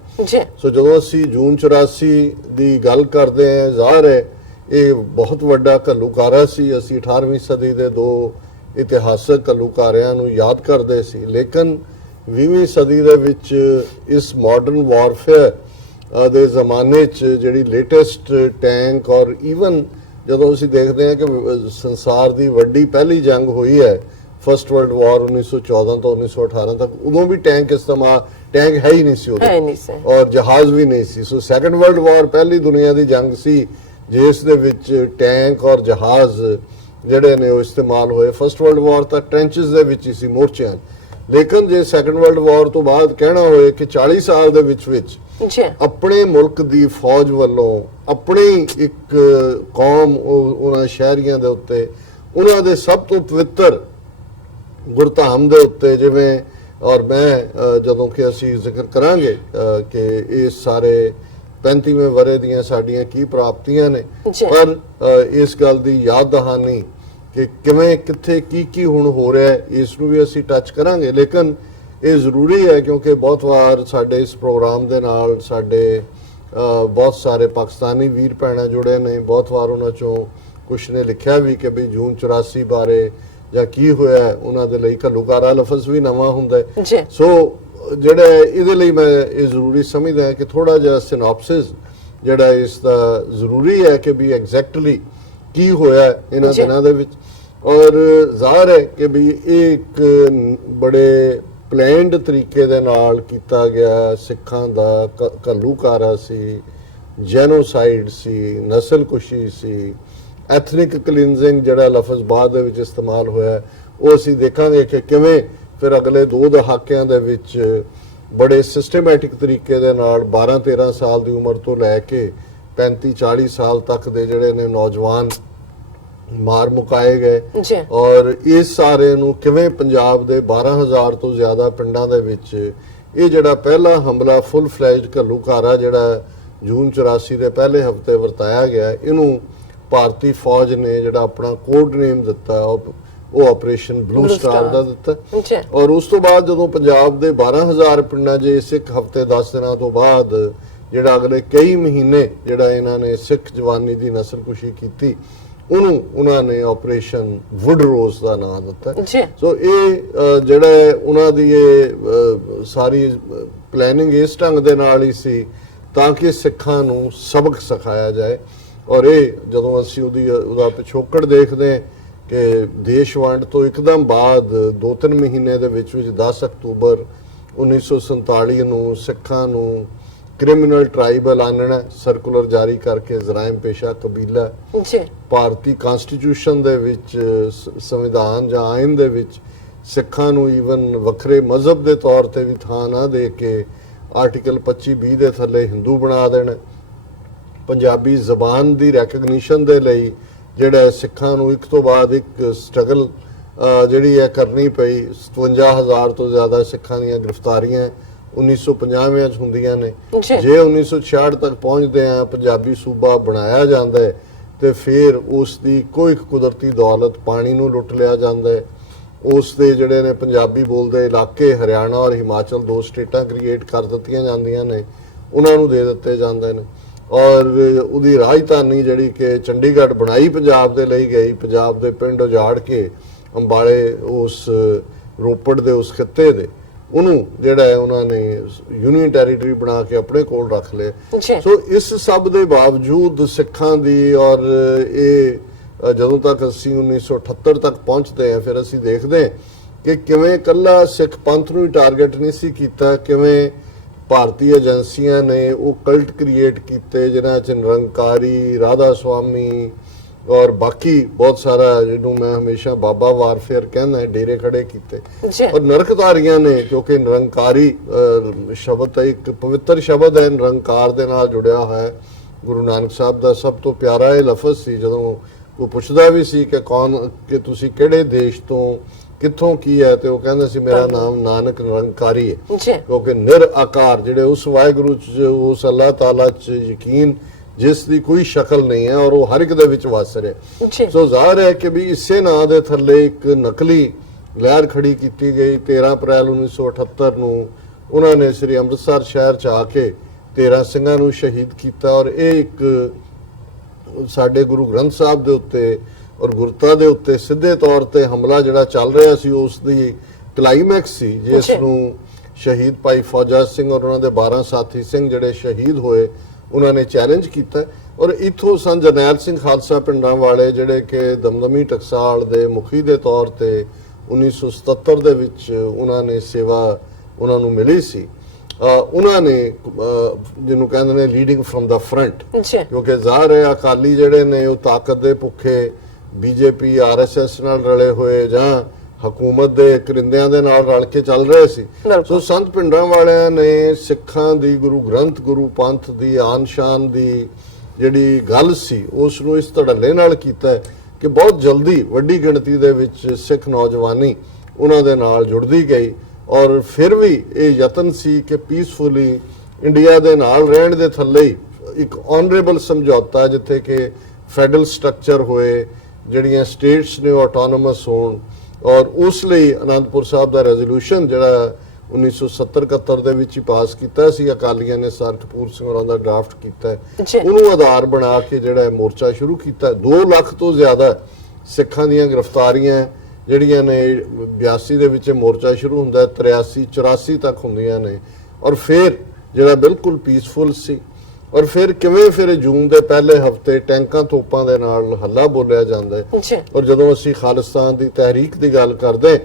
ਸੋ ਜਦੋਂ ਅਸੀਂ ਜੂਨ 84 ਦੀ ਗੱਲ ਕਰਦੇ ਹਾਂ, ਜ਼ਾਹਰ ਹੈ ਇਹ ਬਹੁਤ ਵੱਡਾ ਘੱਲੂਕਾਰਾ ਸੀ। ਅਸੀਂ 18ਵੀਂ ਸਦੀ ਦੇ 2 ਇਤਿਹਾਸਕ ਘੱਲੂਕਾਰਿਆਂ ਨੂੰ ਯਾਦ ਕਰਦੇ ਸੀ, ਲੇਕਿਨ 20ਵੀਂ ਸਦੀ ਦੇ ਵਿੱਚ ਇਸ ਮਾਡਰਨ ਵਾਰਫੇਅਰ ਦੇ ਜ਼ਮਾਨੇ 'ਚ ਜਿਹੜੀ ਲੇਟੈਸਟ ਟੈਂਕ ਔਰ ਈਵਨ ਜਦੋਂ ਅਸੀਂ ਦੇਖਦੇ ਹਾਂ ਕਿ ਸੰਸਾਰ ਦੀ ਵੱਡੀ ਪਹਿਲੀ ਜੰਗ ਹੋਈ ਹੈ, ਫਸਟ ਵਰਲਡ ਵਾਰ 1914 ਤੋਂ 1918 ਤੱਕ, ਉਦੋਂ ਵੀ ਟੈਂਕ ਹੈ ਹੀ ਨਹੀਂ ਸੀ ਉਦੋਂ, ਔਰ ਜਹਾਜ਼ ਵੀ ਨਹੀਂ ਸੀ। ਸੋ ਸੈਕੰਡ ਵਰਲਡ ਵਾਰ ਪਹਿਲੀ ਦੁਨੀਆ ਦੀ ਜੰਗ ਸੀ ਜਿਸ ਦੇ ਵਿੱਚ ਟੈਂਕ ਔਰ ਜਹਾਜ਼ ਜਿਹੜੇ ਨੇ ਉਹ ਇਸਤੇਮਾਲ ਹੋਏ। ਫਸਟ ਵਰਲਡ ਵਾਰ ਤਾਂ ਟ੍ਰੈਂਚਸ ਦੇ ਵਿੱਚ ਹੀ ਸੀ, ਮੋਰਚਿਆਂ। ਲੇਕਿਨ ਜੇ ਸੈਕੰਡ ਵਰਲਡ ਵਾਰ ਤੋਂ ਬਾਅਦ ਕਹਿਣਾ ਹੋਏ ਕਿ 40 ਸਾਲ ਦੇ ਵਿੱਚ ਆਪਣੇ ਮੁਲਕ ਦੀ ਫੌਜ ਵੱਲੋਂ ਆਪਣੀ ਇੱਕ ਕੌਮ, ਉਹਨਾਂ ਸ਼ਹਿਰੀਆਂ ਦੇ ਉੱਤੇ, ਉਹਨਾਂ ਦੇ ਸਭ ਤੋਂ ਪਵਿੱਤਰ ਗੁਰਧਾਮ ਦੇ ਉੱਤੇ, ਜਿਵੇਂ, ਔਰ ਮੈਂ ਜਦੋਂ ਕਿ ਅਸੀਂ ਜ਼ਿਕਰ ਕਰਾਂਗੇ ਕਿ ਇਹ ਸਾਰੇ 35ਵੇਂ ਵਰੇ ਦੀਆਂ ਸਾਡੀਆਂ ਕੀ ਪ੍ਰਾਪਤੀਆਂ ਨੇ, ਜੀ। ਪਰ ਇਸ ਗੱਲ ਦੀ ਯਾਦ ਦਹਾਨੀ ਕਿ ਕਿਵੇਂ ਕਿੱਥੇ ਕੀ ਹੁਣ ਹੋ ਰਿਹਾ ਹੈ, ਇਸ ਨੂੰ ਵੀ ਅਸੀਂ ਟੱਚ ਕਰਾਂਗੇ। ਲੇਕਿਨ ਇਹ ਜ਼ਰੂਰੀ ਹੈ ਕਿਉਂਕਿ ਬਹੁਤ ਵਾਰ ਸਾਡੇ ਇਸ ਪ੍ਰੋਗਰਾਮ ਦੇ ਨਾਲ ਸਾਡੇ ਬਹੁਤ ਸਾਰੇ ਪਾਕਿਸਤਾਨੀ ਵੀਰ ਭੈਣਾਂ ਜੁੜੇ ਨੇ। ਬਹੁਤ ਵਾਰ ਉਹਨਾਂ ਚੋਂ ਕੁਛ ਨੇ ਲਿਖਿਆ ਵੀ ਕਿ ਵੀ ਜੂਨ 84 ਬਾਰੇ ਜਾਂ ਕੀ ਹੋਇਆ, ਉਹਨਾਂ ਦੇ ਲਈ ਘੱਲੂਘਾਰਾ ਲਫ਼ਜ਼ ਵੀ ਨਵਾਂ ਹੁੰਦਾ ਹੈ। ਜੀ। ਸੋ ਜਿਹੜਾ ਇਹਦੇ ਲਈ ਮੈਂ ਇਹ ਜ਼ਰੂਰੀ ਸਮਝਦਾ ਹਾਂ ਕਿ ਥੋੜਾ ਜਿਹਾ ਸਿਨੋਪਸਿਸ ਜਿਹੜਾ ਇਸ ਦਾ ਜ਼ਰੂਰੀ ਹੈ ਕਿ ਵੀ ਐਗਜ਼ੈਕਟਲੀ ਕੀ ਹੋਇਆ ਇਹਨਾਂ ਦਿਨਾਂ ਦੇ ਵਿੱਚ। ਔਰ ਜ਼ਾਹਰ ਹੈ ਕਿ ਵੀ ਇਹ ਇੱਕ ਬੜੇ ਪਲੈਨਡ ਤਰੀਕੇ ਦੇ ਨਾਲ ਕੀਤਾ ਗਿਆ ਸਿੱਖਾਂ ਦਾ ਘੱਲੂਘਾਰਾ ਸੀ, ਜੈਨੋਸਾਈਡ ਸੀ, ਨਸਲਕੁਸ਼ੀ ਸੀ, ਐਥਨਿਕ ਕਲੀਨਜ਼ਿੰਗ ਜਿਹੜਾ ਲਫ਼ਜ਼ ਬਾਅਦ ਦੇ ਵਿੱਚ ਇਸਤੇਮਾਲ ਹੋਇਆ, ਉਹ ਅਸੀਂ ਦੇਖਾਂਗੇ ਕਿ ਕਿਵੇਂ ਫਿਰ ਅਗਲੇ 2 ਦਹਾਕਿਆਂ ਦੇ ਵਿੱਚ ਬੜੇ ਸਿਸਟਮੈਟਿਕ ਤਰੀਕੇ ਦੇ ਨਾਲ 12-13 ਸਾਲ ਦੀ ਉਮਰ ਤੋਂ ਲੈ ਕੇ 35-40 ਸਾਲ ਤੱਕ ਦੇ ਜਿਹੜੇ ਨੇ ਨੌਜਵਾਨ ਮਾਰ ਮੁਕਾਏ ਗਏ। ਔਰ ਇਸ ਸਾਰੇ ਨੂੰ ਕਿਵੇਂ ਪੰਜਾਬ ਦੇ 12,000 ਤੋਂ ਜ਼ਿਆਦਾ ਪਿੰਡਾਂ ਦੇ ਵਿੱਚ ਇਹ ਜਿਹੜਾ ਪਹਿਲਾ ਹਮਲਾ ਫੁੱਲ ਫਲੈਜਡ ਘੱਲੂਘਾਰਾ ਜਿਹੜਾ ਜੂਨ 84 ਦੇ ਪਹਿਲੇ ਹਫਤੇ ਵਰਤਾਇਆ ਗਿਆ, ਇਹਨੂੰ ਭਾਰਤੀ ਫੌਜ ਨੇ ਜਿਹੜਾ ਆਪਣਾ ਕੋਡ ਨੇਮ ਦਿੱਤਾ ਉਹ ਆਪਰੇਸ਼ਨ ਬਲੂ ਸਟਾਰ ਦਾ ਦਿੱਤਾ। ਔਰ ਉਸ ਤੋਂ ਬਾਅਦ ਜਦੋਂ ਪੰਜਾਬ ਦੇ 12,000 ਪਿੰਡਾਂ 'ਚ ਇਸ ਇੱਕ ਹਫਤੇ 10 ਦਿਨਾਂ ਤੋਂ ਬਾਅਦ ਜਿਹੜਾ ਅਗਲੇ ਕਈ ਮਹੀਨੇ ਜਿਹੜਾ ਇਹਨਾਂ ਨੇ ਸਿੱਖ ਜਵਾਨੀ ਦੀ ਨਸਲਕੁਸ਼ੀ ਕੀਤੀ, ਉਹਨੂੰ ਉਹਨਾਂ ਨੇ ਆਪਰੇਸ਼ਨ ਵੁੱਡ ਰੋਜ਼ ਦਾ ਨਾਮ ਦਿੱਤਾ। ਸੋ ਇਹ ਜਿਹੜਾ ਉਹਨਾਂ ਦੀ ਇਹ ਸਾਰੀ ਪਲੈਨਿੰਗ ਇਸ ਢੰਗ ਦੇ ਨਾਲ ਹੀ ਸੀ ਤਾਂ ਕਿ ਸਿੱਖਾਂ ਨੂੰ ਸਬਕ ਸਿਖਾਇਆ ਜਾਏ। ਔਰ ਇਹ ਜਦੋਂ ਅਸੀਂ ਉਹਦਾ ਪਿਛੋਕੜ ਦੇਖਦੇ ਹਾਂ ਕਿ ਦੇਸ਼ ਵੰਡ ਤੋਂ ਇੱਕਦਮ ਬਾਅਦ 2-3 ਮਹੀਨੇ ਦੇ ਵਿੱਚ 10 ਅਕਤੂਬਰ 1947 ਨੂੰ ਸਿੱਖਾਂ ਨੂੰ ਕ੍ਰਿਮੀਨਲ ਟ੍ਰਾਈਬਲ ਆਨਣਾ ਸਰਕੂਲਰ ਜਾਰੀ ਕਰਕੇ ਜਰਾਇਮ ਪੇਸ਼ਾ ਕਬੀਲਾ ਭਾਰਤੀ ਕਨਸਟੀਟਿਊਸ਼ਨ ਦੇ ਵਿੱਚ ਸੰਵਿਧਾਨ ਜਾਂ ਆਇਨ ਦੇ ਵਿੱਚ ਸਿੱਖਾਂ ਨੂੰ ਈਵਨ ਵੱਖਰੇ ਮਜ਼ਹਬ ਦੇ ਤੌਰ ਤੇ ਵੀ ਥਾਂ ਨਾ ਦੇ ਕੇ ਆਰਟੀਕਲ 25(20) ਦੇ ਥੱਲੇ ਹਿੰਦੂ ਬਣਾ ਦੇਣਾ। ਪੰਜਾਬੀ ਜ਼ਬਾਨ ਦੀ ਰੈਕਗਨੀਸ਼ਨ ਦੇ ਲਈ ਜਿਹੜਾ ਸਿੱਖਾਂ ਨੂੰ ਇੱਕ ਤੋਂ ਬਾਅਦ ਇੱਕ ਸਟਰਗਲ ਜਿਹੜੀ ਹੈ ਕਰਨੀ ਪਈ। 57,000 ਤੋਂ ਜ਼ਿਆਦਾ ਸਿੱਖਾਂ ਦੀਆਂ ਗ੍ਰਿਫਤਾਰੀਆਂ 1950 ਚ ਹੁੰਦੀਆਂ ਨੇ। ਜੇ 1966 ਤੱਕ ਪਹੁੰਚਦੇ ਆ ਪੰਜਾਬੀ ਸੂਬਾ ਬਣਾਇਆ ਜਾਂਦਾ ਹੈ ਤੇ ਫਿਰ ਉਸ ਦੀ ਕੋਈ ਕੁਦਰਤੀ ਦੌਲਤ ਪਾਣੀ ਨੂੰ ਲੁੱਟ ਲਿਆ ਜਾਂਦਾ ਹੈ। ਉਸ ਦੇ ਜਿਹੜੇ ਨੇ ਪੰਜਾਬੀ ਬੋਲਦੇ ਇਲਾਕੇ ਹਰਿਆਣਾ ਔਰ ਹਿਮਾਚਲ 2 ਸਟੇਟਾਂ ਕ੍ਰੀਏਟ ਕਰ ਦਿੱਤੀਆਂ ਜਾਂਦੀਆਂ ਨੇ, ਉਹਨਾਂ ਨੂੰ ਦੇ ਦਿੱਤੇ ਜਾਂਦੇ ਨੇ। ਔਰ ਉਹਦੀ ਰਾਜਧਾਨੀ ਜਿਹੜੀ ਕਿ ਚੰਡੀਗੜ੍ਹ ਬਣਾਈ ਪੰਜਾਬ ਦੇ ਲਈ ਗਈ, ਪੰਜਾਬ ਦੇ ਪਿੰਡ ਉਜਾੜ ਕੇ ਅੰਬਾਲੇ ਉਸ ਰੋਪੜ ਦੇ ਉਸ ਖਿੱਤੇ ਦੇ ਉਹਨੂੰ ਜਿਹੜਾ ਹੈ ਉਹਨਾਂ ਨੇ ਯੂਨੀਅਨ ਟੈਰੀਟਰੀ ਬਣਾ ਕੇ ਆਪਣੇ ਕੋਲ ਰੱਖ ਲਿਆ। ਸੋ ਇਸ ਸਭ ਦੇ ਬਾਵਜੂਦ ਸਿੱਖਾਂ ਦੀ ਔਰ ਇਹ ਜਦੋਂ ਤੱਕ ਅਸੀਂ 1978 ਤੱਕ ਪਹੁੰਚਦੇ ਹਾਂ ਫਿਰ ਅਸੀਂ ਦੇਖਦੇ ਹਾਂ ਕਿ ਕਿਵੇਂ ਇਕੱਲਾ ਸਿੱਖ ਪੰਥ ਨੂੰ ਹੀ ਟਾਰਗੇਟ ਨਹੀਂ ਸੀ ਕੀਤਾ, ਕਿਵੇਂ ਭਾਰਤੀ ਏਜੰਸੀਆਂ ਨੇ ਉਹ ਕਲਟ ਕ੍ਰੀਏਟ ਕੀਤੇ ਜਿਨ੍ਹਾਂ 'ਚ ਨਿਰੰਕਾਰੀ, ਰਾਧਾ ਸੁਆਮੀ ਔਰ ਬਾਕੀ ਬਹੁਤ ਸਾਰਾ ਜਿਹਨੂੰ ਮੈਂ ਹਮੇਸ਼ਾ ਬਾਬਾ ਵਾਰਫੇਅਰ ਕਹਿੰਦਾ ਡੇਰੇ ਖੜੇ ਕੀਤੇ। ਔਰ ਨਰਕਧਾਰੀਆਂ ਨੇ, ਕਿਉਂਕਿ ਨਿਰੰਕਾਰੀ ਸ਼ਬਦ ਇੱਕ ਪਵਿੱਤਰ ਸ਼ਬਦ ਹੈ, ਨਿਰੰਕਾਰ ਦੇ ਨਾਲ ਜੁੜਿਆ ਹੋਇਆ। ਗੁਰੂ ਨਾਨਕ ਸਾਹਿਬ ਦਾ ਸਭ ਤੋਂ ਪਿਆਰਾ ਇਹ ਲਫ਼ਜ਼ ਸੀ ਜਦੋਂ ਉਹ ਪੁੱਛਦਾ ਵੀ ਸੀ ਕਿ ਕੌਣ ਕਿ ਤੁਸੀਂ ਕਿਹੜੇ ਦੇਸ਼ ਤੋਂ ਕਿੱਥੋਂ ਕੀ ਹੈ, ਤੇ ਉਹ ਕਹਿੰਦਾ ਸੀ ਮੇਰਾ ਨਾਮ ਨਾਨਕ ਨਿਰੰਕਾਰੀ ਹੈ, ਕਿਉਂਕਿ ਨਿਰਆਕਾਰ ਜਿਹੜੇ ਉਸ ਵਾਹਿਗੁਰੂ ਚ ਉਸ ਅੱਲਾਹ ਤਾਲਾ ਚ ਯਕੀਨ ਜਿਸ ਦੀ ਕੋਈ ਸ਼ਕਲ ਨਹੀਂ ਹੈ ਔਰ ਉਹ ਹਰ ਇੱਕ ਦੇ ਵਿੱਚ ਵਸ ਰਿਹਾ। ਸੋ ਜ਼ਾਹਰ ਹੈ ਕਿ ਵੀ ਇਸੇ ਨਾਂ ਦੇ ਥੱਲੇ ਇੱਕ ਨਕਲੀ ਲਹਿਰ ਖੜੀ ਕੀਤੀ ਗਈ। 13 ਅਪ੍ਰੈਲ 1978 ਨੂੰ ਉਹਨਾਂ ਨੇ ਸ੍ਰੀ ਅੰਮ੍ਰਿਤਸਰ ਸ਼ਹਿਰ ਚ ਆ ਕੇ 13 ਸਿੰਘਾਂ ਨੂੰ ਸ਼ਹੀਦ ਕੀਤਾ। ਔਰ ਇਹ ਇੱਕ ਸਾਡੇ ਗੁਰੂ ਗ੍ਰੰਥ ਸਾਹਿਬ ਦੇ ਉੱਤੇ ਔਰ ਗੁਰਤਾ ਦੇ ਉੱਤੇ ਸਿੱਧੇ ਤੌਰ ਤੇ ਹਮਲਾ ਜਿਹੜਾ ਚੱਲ ਰਿਹਾ ਸੀ ਉਸ ਦੀ ਕਲਾਈਮੈਕਸ ਸੀ, ਜਿਸ ਨੂੰ ਸ਼ਹੀਦ ਭਾਈ ਫੌਜਾ ਸਿੰਘ ਔਰ ਉਹਨਾਂ ਦੇ 12 ਸਾਥੀ ਸਿੰਘ ਜਿਹੜੇ ਸ਼ਹੀਦ ਹੋਏ ਉਹਨਾਂ ਨੇ ਚੈਲੰਜ ਕੀਤਾ। ਔਰ ਇੱਥੋਂ ਸੰਤ ਜਰਨੈਲ ਸਿੰਘ ਖਾਲਸਾ ਪਿੰਡਾਂ ਵਾਲੇ ਜਿਹੜੇ ਕਿ ਦਮਦਮੀ ਟਕਸਾਲ ਦੇ ਮੁਖੀ ਦੇ ਤੌਰ ਤੇ 1977 ਦੇ ਵਿੱਚ ਉਹਨਾਂ ਨੇ ਸੇਵਾ ਉਹਨਾਂ ਨੂੰ ਮਿਲੀ ਸੀ। ਉਹਨਾਂ ਨੇ ਜਿਹਨੂੰ ਕਹਿੰਦੇ ਨੇ ਲੀਡਿੰਗ ਫਰਮ ਦਾ ਫਰੰਟ, ਕਿਉਂਕਿ ਜ਼ਾਹਰ ਹੈ ਅਕਾਲੀ ਜਿਹੜੇ ਨੇ ਉਹ ਤਾਕਤ ਦੇ ਭੁੱਖੇ ਬੀਜੇਪੀ RSS ਨਾਲ ਰਲੇ ਹੋਏ ਜਾਂ ਹਕੂਮਤ ਦੇ ਕਰਿੰਦਿਆਂ ਦੇ ਨਾਲ ਰਲ ਕੇ ਚੱਲ ਰਹੇ ਸੀ। ਸੋ ਸੰਤ ਪਿੰਡਾਂ ਵਾਲਿਆਂ ਨੇ ਸਿੱਖਾਂ ਦੀ ਗੁਰੂ ਗ੍ਰੰਥ ਗੁਰੂ ਪੰਥ ਦੀ ਆਨ ਸ਼ਾਨ ਦੀ ਜਿਹੜੀ ਗੱਲ ਸੀ ਉਸ ਨੂੰ ਇਸ ਧੜੱਲੇ ਨਾਲ ਕੀਤਾ ਕਿ ਬਹੁਤ ਜਲਦੀ ਵੱਡੀ ਗਿਣਤੀ ਦੇ ਵਿੱਚ ਸਿੱਖ ਨੌਜਵਾਨੀ ਉਹਨਾਂ ਦੇ ਨਾਲ ਜੁੜਦੀ ਗਈ। ਔਰ ਫਿਰ ਵੀ ਇਹ ਯਤਨ ਸੀ ਕਿ ਪੀਸਫੁਲੀ ਇੰਡੀਆ ਦੇ ਨਾਲ ਰਹਿਣ ਦੇ ਥੱਲੇ ਹੀ ਇੱਕ ਆਨਰੇਬਲ ਸਮਝੌਤਾ ਜਿੱਥੇ ਕਿ ਫੈਡਰਲ ਸਟਰਕਚਰ ਹੋਏ, ਜਿਹੜੀਆਂ ਸਟੇਟਸ ਨੇ ਆਟੋਨੋਮਸ ਹੋਣ, ਔਰ ਉਸ ਲਈ ਅਨੰਦਪੁਰ ਸਾਹਿਬ ਦਾ ਰੈਜ਼ੋਲੂਸ਼ਨ ਜਿਹੜਾ 1970-71 ਦੇ ਵਿੱਚ ਹੀ ਪਾਸ ਕੀਤਾ ਸੀ ਅਕਾਲੀਆਂ ਨੇ, ਸਰ ਕਪੂਰ ਸਿੰਘ ਹੋਰਾਂ ਦਾ ਡਰਾਫਟ ਕੀਤਾ, ਉਹਨੂੰ ਆਧਾਰ ਬਣਾ ਕੇ ਜਿਹੜਾ ਮੋਰਚਾ ਸ਼ੁਰੂ ਕੀਤਾ। 2 ਲੱਖ ਤੋਂ ਜ਼ਿਆਦਾ ਸਿੱਖਾਂ ਦੀਆਂ ਗ੍ਰਿਫਤਾਰੀਆਂ ਜਿਹੜੀਆਂ ਨੇ 82 ਦੇ ਵਿੱਚ ਮੋਰਚਾ ਸ਼ੁਰੂ ਹੁੰਦਾ, 83-84 ਤੱਕ ਹੁੰਦੀਆਂ ਨੇ, ਔਰ ਫਿਰ ਜਿਹੜਾ ਬਿਲਕੁਲ ਪੀਸਫੁਲ ਸੀ। ਔਰ ਫਿਰ ਕਿਵੇਂ ਫਿਰ ਜੂਨ ਦੇ ਪਹਿਲੇ ਹਫਤੇ ਟੈਂਕਾਂ ਤੋਪਾਂ ਦੇ ਨਾਲ ਹੱਲਾ ਬੋਲਿਆ ਜਾਂਦਾ ਹੈ। ਔਰ ਜਦੋਂ ਅਸੀਂ ਖਾਲਿਸਤਾਨ ਦੀ ਤਹਿਰੀਕ ਦੀ ਗੱਲ ਕਰਦੇ,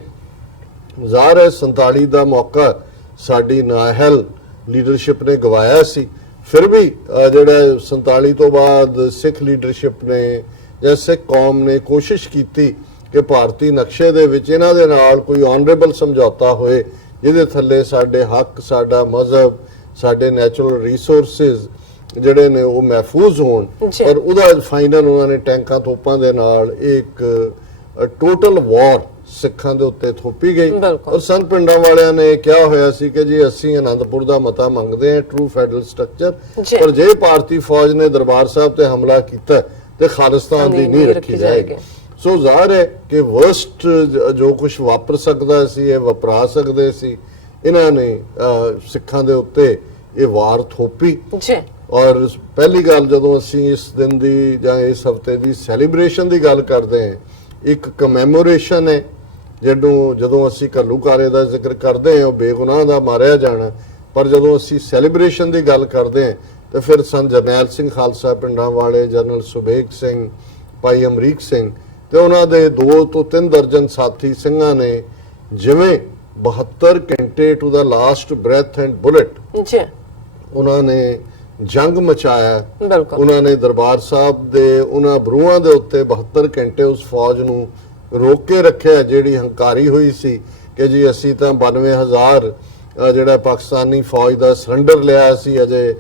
ਜ਼ਾਹਰ ਹੈ 47 ਦਾ ਮੌਕਾ ਸਾਡੀ ਨਾਅਹਲ ਲੀਡਰਸ਼ਿਪ ਨੇ ਗਵਾਇਆ ਸੀ। ਫਿਰ ਵੀ ਜਿਹੜਾ 47 ਤੋਂ ਬਾਅਦ ਸਿੱਖ ਲੀਡਰਸ਼ਿਪ ਨੇ ਜਾਂ ਸਿੱਖ ਕੌਮ ਨੇ ਕੋਸ਼ਿਸ਼ ਕੀਤੀ ਕਿ ਭਾਰਤੀ ਨਕਸ਼ੇ ਦੇ ਵਿੱਚ ਇਹਨਾਂ ਦੇ ਨਾਲ ਕੋਈ ਆਨਰੇਬਲ ਸਮਝੌਤਾ ਹੋਏ ਜਿਹਦੇ ਥੱਲੇ ਸਾਡੇ ਹੱਕ, ਸਾਡਾ ਮਜ਼ਹਬ, ਸਾਡੇ ਨੈਚੁਰਲ ਰਿਸੋਰਸਿਸ ਜਿਹੜੇ ਨੇ ਉਹ ਮਹਿਫੂਜ਼ ਹੋਣ। ਔਰ ਉਹਦਾ ਫਾਈਨਲ ਉਹਨਾਂ ਨੇ ਟੈਂਕਾਂ ਤੋਪਾਂ ਦੇ ਨਾਲ ਇੱਕ ਟੋਟਲ ਵਾਰ ਸਿੱਖਾਂ ਦੇ ਉੱਤੇ ਥੋਪੀ ਗਈ। ਔਰ ਸਨ ਪਿੰਡਾਂ ਵਾਲਿਆਂ ਨੇ ਕਿਹਾ ਹੋਇਆ ਸੀ ਕਿ ਜੀ ਅਸੀਂ ਆਨੰਦਪੁਰ ਦਾ ਮਤਾ ਮੰਗਦੇ ਹਾਂ, ਟਰੂ ਫੈਡਰਲ ਸਟਰਕਚਰ, ਪਰ ਜੇ ਭਾਰਤੀ ਫੌਜ ਨੇ ਦਰਬਾਰ ਸਾਹਿਬ ਤੇ ਹਮਲਾ ਕੀਤਾ ਤੇ ਖਾਲਿਸਤਾਨ ਦੀ ਨੀਂਹ ਰੱਖੀ ਜਾਏਗੀ। ਸੋ ਜ਼ਾਹਰ ਹੈ ਕਿ ਵਰਸਟ ਜੋ ਕੁਝ ਵਾਪਰ ਸਕਦਾ ਸੀ ਇਹ ਵਾਪਰਾ ਸਕਦੇ ਸੀ। ਇਹਨਾਂ ਨੇ ਸਿੱਖਾਂ ਦੇ ਉੱਤੇ ਇਹ ਵਾਰ ਥੋਪੀ। ਔਰ ਪਹਿਲੀ ਗੱਲ, ਜਦੋਂ ਅਸੀਂ ਇਸ ਦਿਨ ਦੀ ਜਾਂ ਇਸ ਹਫਤੇ ਦੀ ਸੈਲੀਬ੍ਰੇਸ਼ਨ ਦੀ ਗੱਲ ਕਰਦੇ ਹਾਂ, ਇੱਕ ਕਮੈਮੋਰੇਸ਼ਨ ਹੈ ਜਦੋਂ ਅਸੀਂ ਘੱਲੂਘਾਰੇ ਦਾ ਜ਼ਿਕਰ ਕਰਦੇ ਹਾਂ ਉਹ ਬੇਗੁਨਾਹ ਦਾ ਮਾਰਿਆ ਜਾਣਾ, ਪਰ ਜਦੋਂ ਅਸੀਂ ਸੈਲੀਬ੍ਰੇਸ਼ਨ ਦੀ ਗੱਲ ਕਰਦੇ ਹਾਂ ਤੇ ਫਿਰ ਸੰਤ ਜਰਨੈਲ ਸਿੰਘ ਖਾਲਸਾ ਪਿੰਡਾਂ ਵਾਲੇ, ਜਨਰਲ ਸੁਬੇਗ ਸਿੰਘ, ਭਾਈ ਅਮਰੀਕ ਸਿੰਘ ਤੇ ਉਹਨਾਂ ਦੇ 2 ਤੋਂ 3 ਦਰਜਨ ਸਾਥੀ ਸਿੰਘਾਂ ਨੇ ਜਿਵੇਂ 72 ਘੰਟੇ to the last breath and bullet ਉਹਨਾਂ ਨੇ ਜੰਗ ਮਚਾਇਆ। ਉਹਨਾਂ ਨੇ ਦਰਬਾਰ ਸਾਹਿਬ ਦੇ ਉਹਨਾਂ ਬਰੂਹਾਂ ਦੇ ਉੱਤੇ 72 ਘੰਟੇ ਉਸ ਫੌਜ ਨੂੰ ਰੋਕ ਕੇ ਰੱਖਿਆ ਜਿਹੜੀ ਹੰਕਾਰੀ ਹੋਈ ਸੀ ਕਿ ਜੀ ਅਸੀਂ ਤਾਂ 92,000 ਜਿਹੜਾ ਪਾਕਿਸਤਾਨੀ ਫੌਜ ਦਾ ਸਰੈਂਡਰ ਲਿਆ ਸੀ ਅਜੇ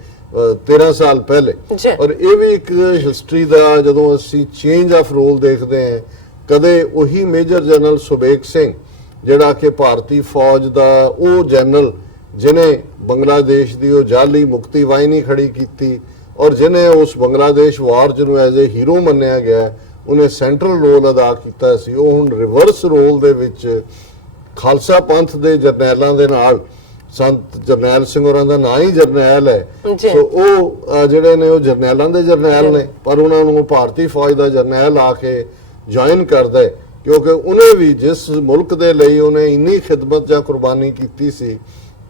13 ਸਾਲ ਪਹਿਲੇ। ਔਰ ਇਹ ਵੀ ਇੱਕ ਹਿਸਟਰੀ ਦਾ ਜਦੋਂ ਅਸੀਂ ਚੇਂਜ ਆਫ ਰੋਲ ਦੇਖਦੇ ਹਾਂ, ਕਦੇ ਉਹੀ ਮੇਜਰ ਜਨਰਲ ਸੁਬੇਗ ਸਿੰਘ ਜਿਹੜਾ ਕਿ ਭਾਰਤੀ ਫੌਜ ਦਾ ਉਹ ਜਨਰਲ ਜਿਨੇ ਬੰਗਲਾਦੇਸ਼ ਦੀ ਉਹ ਜਾਲੀ ਮੁਕਤੀ ਵਾਹਿਨੀ ਖੜੀ ਕੀਤੀ ਔਰ ਜਿਨੇ ਉਸ ਬੰਗਲਾਦੇਸ਼ ਵਾਰ ਜਿਹਨੂੰ ਐਜ਼ ਏ ਹੀਰੋ ਮੰਨਿਆ ਗਿਆ, ਉਹਨੇ ਸੈਂਟਰਲ ਰੋਲ ਅਦਾ ਕੀਤਾ ਸੀ, ਉਹ ਹੁਣ ਰਿਵਰਸ ਰੋਲ ਦੇ ਵਿੱਚ ਖਾਲਸਾ ਪੰਥ ਦੇ ਜਰਨੈਲਾਂ ਦੇ ਨਾਲ, ਸੰਤ ਜਰਨੈਲ ਸਿੰਘ ਹੋਰਾਂ ਦਾ ਨਾਂ ਹੀ ਜਰਨੈਲ ਹੈ, ਸੋ ਉਹ ਜਿਹੜੇ ਨੇ ਉਹ ਜਰਨੈਲਾਂ ਦੇ ਜਰਨੈਲ ਨੇ, ਪਰ ਉਹਨਾਂ ਨੂੰ ਭਾਰਤੀ ਫੌਜ ਦਾ ਜਰਨੈਲ ਆ ਕੇ ਜੁਆਇਨ ਕਰਦਾ ਹੈ ਕਿਉਂਕਿ ਉਹਨੇ ਵੀ ਜਿਸ ਮੁਲਕ ਦੇ ਲਈ ਉਹਨੇ ਇੰਨੀ ਖਿਦਮਤ ਜਾਂ ਕੁਰਬਾਨੀ ਕੀਤੀ ਸੀ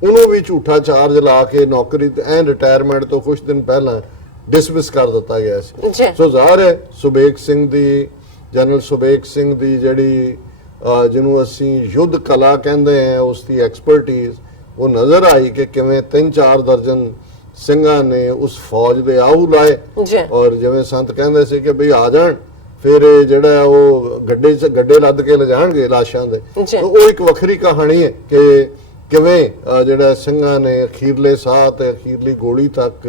ਉਹਨੂੰ ਵੀ ਝੂਠਾ ਚਾਰਜ ਲਾ ਕੇ ਨੌਕਰੀ ਤੇ ਰਿਟਾਇਰਮੈਂਟ ਤੋਂ ਕੁਝ ਦਿਨ ਪਹਿਲਾਂ ਡਿਸਮਿਸ ਕਰ ਦਿੱਤਾ ਗਿਆ ਸੀ। ਸੋ ਜ਼ਾਹਰ ਹੈ ਸੁਬੇਗ ਸਿੰਘ ਦੀ, ਜਨਰਲ ਸੁਬੇਗ ਸਿੰਘ ਦੀ ਜਿਹੜੀ ਜਿਹਨੂੰ ਅਸੀਂ ਯੁੱਧ ਕਲਾ ਕਹਿੰਦੇ ਆ, ਉਸ ਦੀ ਐਕਸਪਰਟੀਜ਼ ਉਹ ਨਜ਼ਰ ਆਈ ਕਿ ਕਿਵੇਂ 3-4 ਦਰਜਨ ਸਿੰਘਾਂ ਨੇ ਉਸ ਫੌਜ ਦੇ ਆਹੂ ਲਾਏ ਔਰ ਜਿਵੇਂ ਸੰਤ ਕਹਿੰਦੇ ਸੀ ਕਿ ਬਈ ਆ ਜਾਣ ਫਿਰ ਜਿਹੜਾ ਉਹ ਗੱਡੇ ਲੱਦ ਕੇ ਲਿਜਾਣਗੇ ਲਾਸ਼ਾਂ ਦੇ। ਉਹ ਇੱਕ ਵੱਖਰੀ ਕਹਾਣੀ ਹੈ ਕਿ ਕਿਵੇਂ ਜਿਹੜਾ ਸਿੰਘਾਂ ਨੇ ਅਖੀਰਲੇ ਸਾਹ ਤੇ ਅਖੀਰਲੀ ਗੋਲੀ ਤੱਕ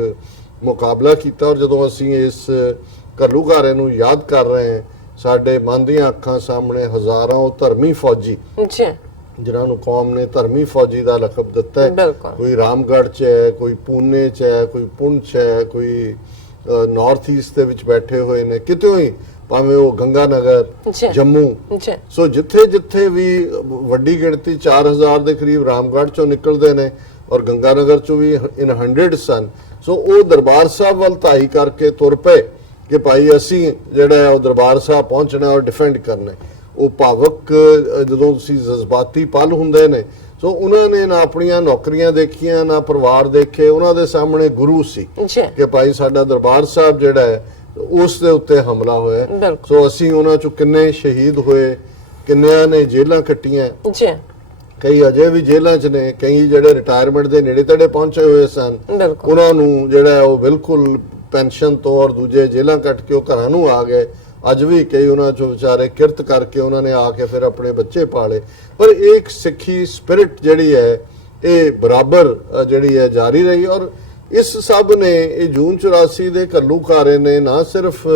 ਮੁਕਾਬਲਾ ਕੀਤਾ। ਔਰ ਜਦੋਂ ਅਸੀਂ ਇਸ ਘੱਲੂਘਾਰੇ ਨੂੰ ਯਾਦ ਕਰ ਰਹੇ ਹਾਂ, ਸਾਡੇ ਮਨ ਦੀਆਂ ਅੱਖਾਂ ਸਾਹਮਣੇ ਹਜ਼ਾਰਾਂ ਉਹ ਧਰਮੀ ਫੌਜੀ ਜਿਨ੍ਹਾਂ ਨੂੰ ਕੌਮ ਨੇ ਧਰਮੀ ਫੌਜੀ ਦਾ ਲਕਬ ਦਿੱਤਾ ਹੈ, ਕੋਈ ਰਾਮਗੜ੍ਹ 'ਚ ਹੈ, ਕੋਈ ਪੂਨੇ 'ਚ ਹੈ, ਕੋਈ ਪੁੰਛ 'ਚ ਹੈ, ਕੋਈ ਨਾਰਥ ਈਸਟ ਦੇ ਵਿੱਚ ਬੈਠੇ ਹੋਏ ਨੇ, ਕਿਤੇ ਹੀ ਭਾਵੇਂ ਉਹ ਗੰਗਾਨਗਰ, ਜੰਮੂ। ਸੋ ਜਿੱਥੇ ਜਿੱਥੇ ਵੀ ਵੱਡੀ ਗਿਣਤੀ 4000 ਦੇ ਕਰੀਬ ਰਾਮਗੜ੍ਹ 'ਚੋਂ ਨਿਕਲਦੇ ਨੇ ਔਰ ਗੰਗਾਨਗਰ 'ਚੋਂ ਵੀ ਇਨ 100 ਸਨ। ਸੋ ਉਹ ਦਰਬਾਰ ਸਾਹਿਬ ਵੱਲ ਧਾਈ ਕਰਕੇ ਤੁਰ ਪਏ ਕਿ ਭਾਈ ਅਸੀਂ ਜਿਹੜਾ ਉਹ ਦਰਬਾਰ ਸਾਹਿਬ ਪਹੁੰਚਣਾ ਔਰ ਡਿਫੈਂਡ ਕਰਨਾ। ਉਹ ਭਾਵਕ ਜਦੋਂ ਤੁਸੀਂ ਜਜ਼ਬਾਤੀ ਪਲ ਹੁੰਦੇ ਨੇ, ਸੋ ਉਹਨਾਂ ਨੇ ਨਾ ਆਪਣੀਆਂ ਨੌਕਰੀਆਂ ਦੇਖੀਆਂ ਨਾ ਪਰਿਵਾਰ ਦੇਖੇ, ਉਹਨਾਂ ਦੇ ਸਾਹਮਣੇ ਗੁਰੂ ਸੀ ਕਿ ਭਾਈ ਸਾਡਾ ਦਰਬਾਰ ਸਾਹਿਬ ਜਿਹੜਾ ਹੈ ਉਸ ਦੇ ਉੱਤੇ ਹਮਲਾ ਹੋਇਆ। ਸੋ ਅਸੀਂ ਉਹਨਾਂ ਚੋਂ ਕਿੰਨੇ ਸ਼ਹੀਦ ਹੋਏ, ਕਿੰਨਿਆਂ ਨੇ ਜੇਲ੍ਹਾਂ ਕੱਟੀਆਂ, ਕਈ ਅਜੇ ਵੀ ਜੇਲ੍ਹਾਂ 'ਚ ਨੇ, ਕਈ ਜਿਹੜੇ ਰਿਟਾਇਰਮੈਂਟ ਦੇ ਨੇੜੇ ਤੇੜੇ ਪਹੁੰਚੇ ਹੋਏ ਸਨ, ਉਹਨਾਂ ਨੂੰ ਜਿਹੜਾ ਉਹ ਬਿਲਕੁਲ ਪੈਨਸ਼ਨ ਤੋਂ ਔਰ ਦੂਜੇ ਜੇਲ੍ਹਾਂ ਕੱਟ ਕੇ ਉਹ ਘਰਾਂ ਨੂੰ ਆ ਗਏ। ਅੱਜ ਵੀ ਕਈ ਉਹਨਾਂ ਚੋਂ ਵਿਚਾਰੇ ਕਿਰਤ ਕਰਕੇ ਉਹਨਾਂ ਨੇ ਆ ਕੇ ਫਿਰ ਆਪਣੇ ਬੱਚੇ ਪਾਲੇ। ਪਰ ਇੱਕ ਸਿੱਖੀ ਸਪਿਰਿਟ ਜਿਹੜੀ ਹੈ ਇਹ ਬਰਾਬਰ ਜਿਹੜੀ ਹੈ ਜਾਰੀ ਰਹੀ। ਔਰ ਇਸ ਸਭ ਨੇ ਇਹ ਜੂਨ 84 ਦੇ ਘੱਲੂਘਾਰੇ ਨੇ ਨਾ ਸਿਰਫ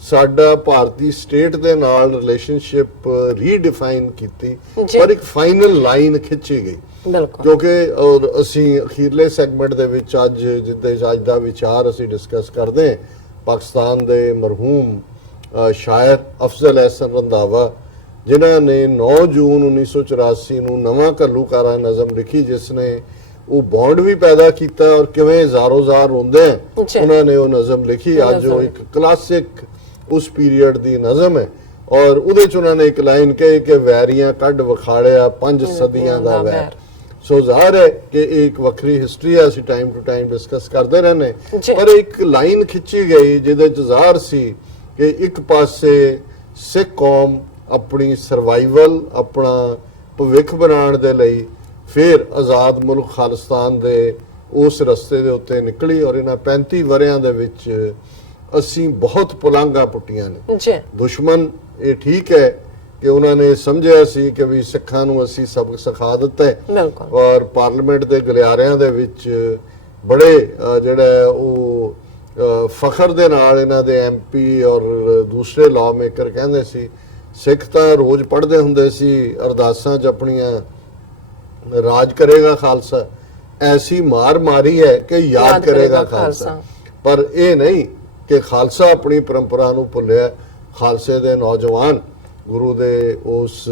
ਸਾਡਾ ਭਾਰਤੀ ਸਟੇਟ ਦੇ ਨਾਲ ਰਿਲੇਸ਼ਨਸ਼ਿਪ ਰੀਡਿਫਾਈਨ ਕੀਤੀ, ਜੀ। ਪਰ ਇੱਕ ਫਾਈਨਲ ਲਾਈਨ ਖਿੱਚੀ ਗਈ। ਬਿਲਕੁਲ ਕਿਉਂਕਿ ਔਰ ਅਸੀਂ ਅਖੀਰਲੇ ਸੈਗਮੈਂਟ ਦੇ ਵਿੱਚ ਜਿੱਦੇ ਅੱਜ ਦਾ ਵਿਚਾਰ ਅਸੀਂ ਡਿਸਕਸ ਕਰਦੇ ਹਾਂ, ਪਾਕਿਸਤਾਨ ਦੇ ਮਰਹੂਮ ਸ਼ਾਇਰ ਅਫਜ਼ਲ ਅਹਿਸਨ ਰੰਧਾਵਾ, ਜਿਨ੍ਹਾਂ ਨੇ 9 ਜੂਨ 1984 ਨੂੰ ਨਵਾਂ ਘੱਲੂਘਾਰਾ ਨਜ਼ਮ ਲਿਖੀ, ਜਿਸ ਨੇ ਉਹ ਬੌਂਡ ਵੀ ਪੈਦਾ ਕੀਤਾ ਔਰ ਕਿਵੇਂ ਜ਼ਾਰੋ-ਜ਼ਾਰ ਰੋਂਦੇ ਆ, ਉਹਨਾਂ ਨੇ ਉਹ ਨਜ਼ਮ ਲਿਖੀ। ਅੱਜ ਉਹ ਇੱਕ ਕਲਾਸਿਕ ਉਸ ਪੀਰੀਅਡ ਦੀ ਨਜ਼ਮ ਹੈ ਔਰ ਉਹਦੇ ਚ ਉਹਨਾਂ ਨੇ ਇੱਕ ਲਾਈਨ ਕਹੀ ਕਿ ਵੈਰੀਆਂ ਕੱਢ ਵਿਖਾੜਿਆ 5 ਸਦੀਆਂ ਦਾ ਵੈਰ। ਸੋ ਜ਼ਾਹਰ ਹੈ ਕਿ ਇਹ ਇੱਕ ਵੱਖਰੀ ਹਿਸਟਰੀ ਹੈ, ਅਸੀਂ ਟਾਈਮ ਟੂ ਟਾਈਮ ਡਿਸਕਸ ਕਰਦੇ ਰਹਿੰਦੇ, ਪਰ ਇੱਕ ਲਾਈਨ ਖਿੱਚੀ ਗਈ ਜਿਹਦੇ ਚ ਜ਼ਾਹਰ ਸੀ ਕਿ ਇੱਕ ਪਾਸੇ ਸਿੱਖ ਕੌਮ ਆਪਣੀ ਸਰਵਾਈਵਲ, ਆਪਣਾ ਭਵਿੱਖ ਬਣਾਉਣ ਦੇ ਲਈ ਫਿਰ ਆਜ਼ਾਦ ਮੁਲਕ ਖਾਲਿਸਤਾਨ ਦੇ ਉਸ ਰਸਤੇ ਦੇ ਉੱਤੇ ਨਿਕਲੀ ਔਰ ਇਹਨਾਂ 35 ਵਰਿਆਂ ਦੇ ਵਿੱਚ ਅਸੀਂ ਬਹੁਤ ਪੁਲਾਂਘਾਂ ਪੁੱਟੀਆਂ ਨੇ। ਦੁਸ਼ਮਣ ਇਹ ਠੀਕ ਹੈ ਕਿ ਉਹਨਾਂ ਨੇ ਸਮਝਿਆ ਸੀ ਕਿ ਵੀ ਸਿੱਖਾਂ ਨੂੰ ਅਸੀਂ ਸਬਕ ਸਿਖਾ ਦਿੱਤਾ ਹੈ ਔਰ ਪਾਰਲੀਮੈਂਟ ਦੇ ਗਲਿਆਰਿਆਂ ਦੇ ਵਿੱਚ ਬੜੇ ਜਿਹੜਾ ਉਹ ਫਖਰ ਦੇ ਨਾਲ ਇਹਨਾਂ ਦੇ ਐਮਪੀ ਔਰ ਦੂਸਰੇ ਲਾਅ ਮੇਕਰ ਕਹਿੰਦੇ ਸੀ, ਸਿੱਖ ਤਾਂ ਰੋਜ਼ ਪੜ੍ਹਦੇ ਹੁੰਦੇ ਸੀ ਅਰਦਾਸਾਂ 'ਚ ਆਪਣੀਆਂ, ਰਾਜ ਕਰੇਗਾ ਖਾਲਸਾ, ਐਸੀ ਮਾਰ ਮਾਰੀ ਹੈ ਕਿ ਯਾਦ ਕਰੇਗਾ ਖਾਲਸਾ। ਪਰ ਇਹ ਨਹੀਂ ਕਿ ਖਾਲਸਾ ਆਪਣੀ ਪਰੰਪਰਾ ਨੂੰ ਭੁੱਲਿਆ। ਖਾਲਸੇ ਦੇ ਨੌਜਵਾਨ ਗੁਰੂ ਦੇ ਉਸ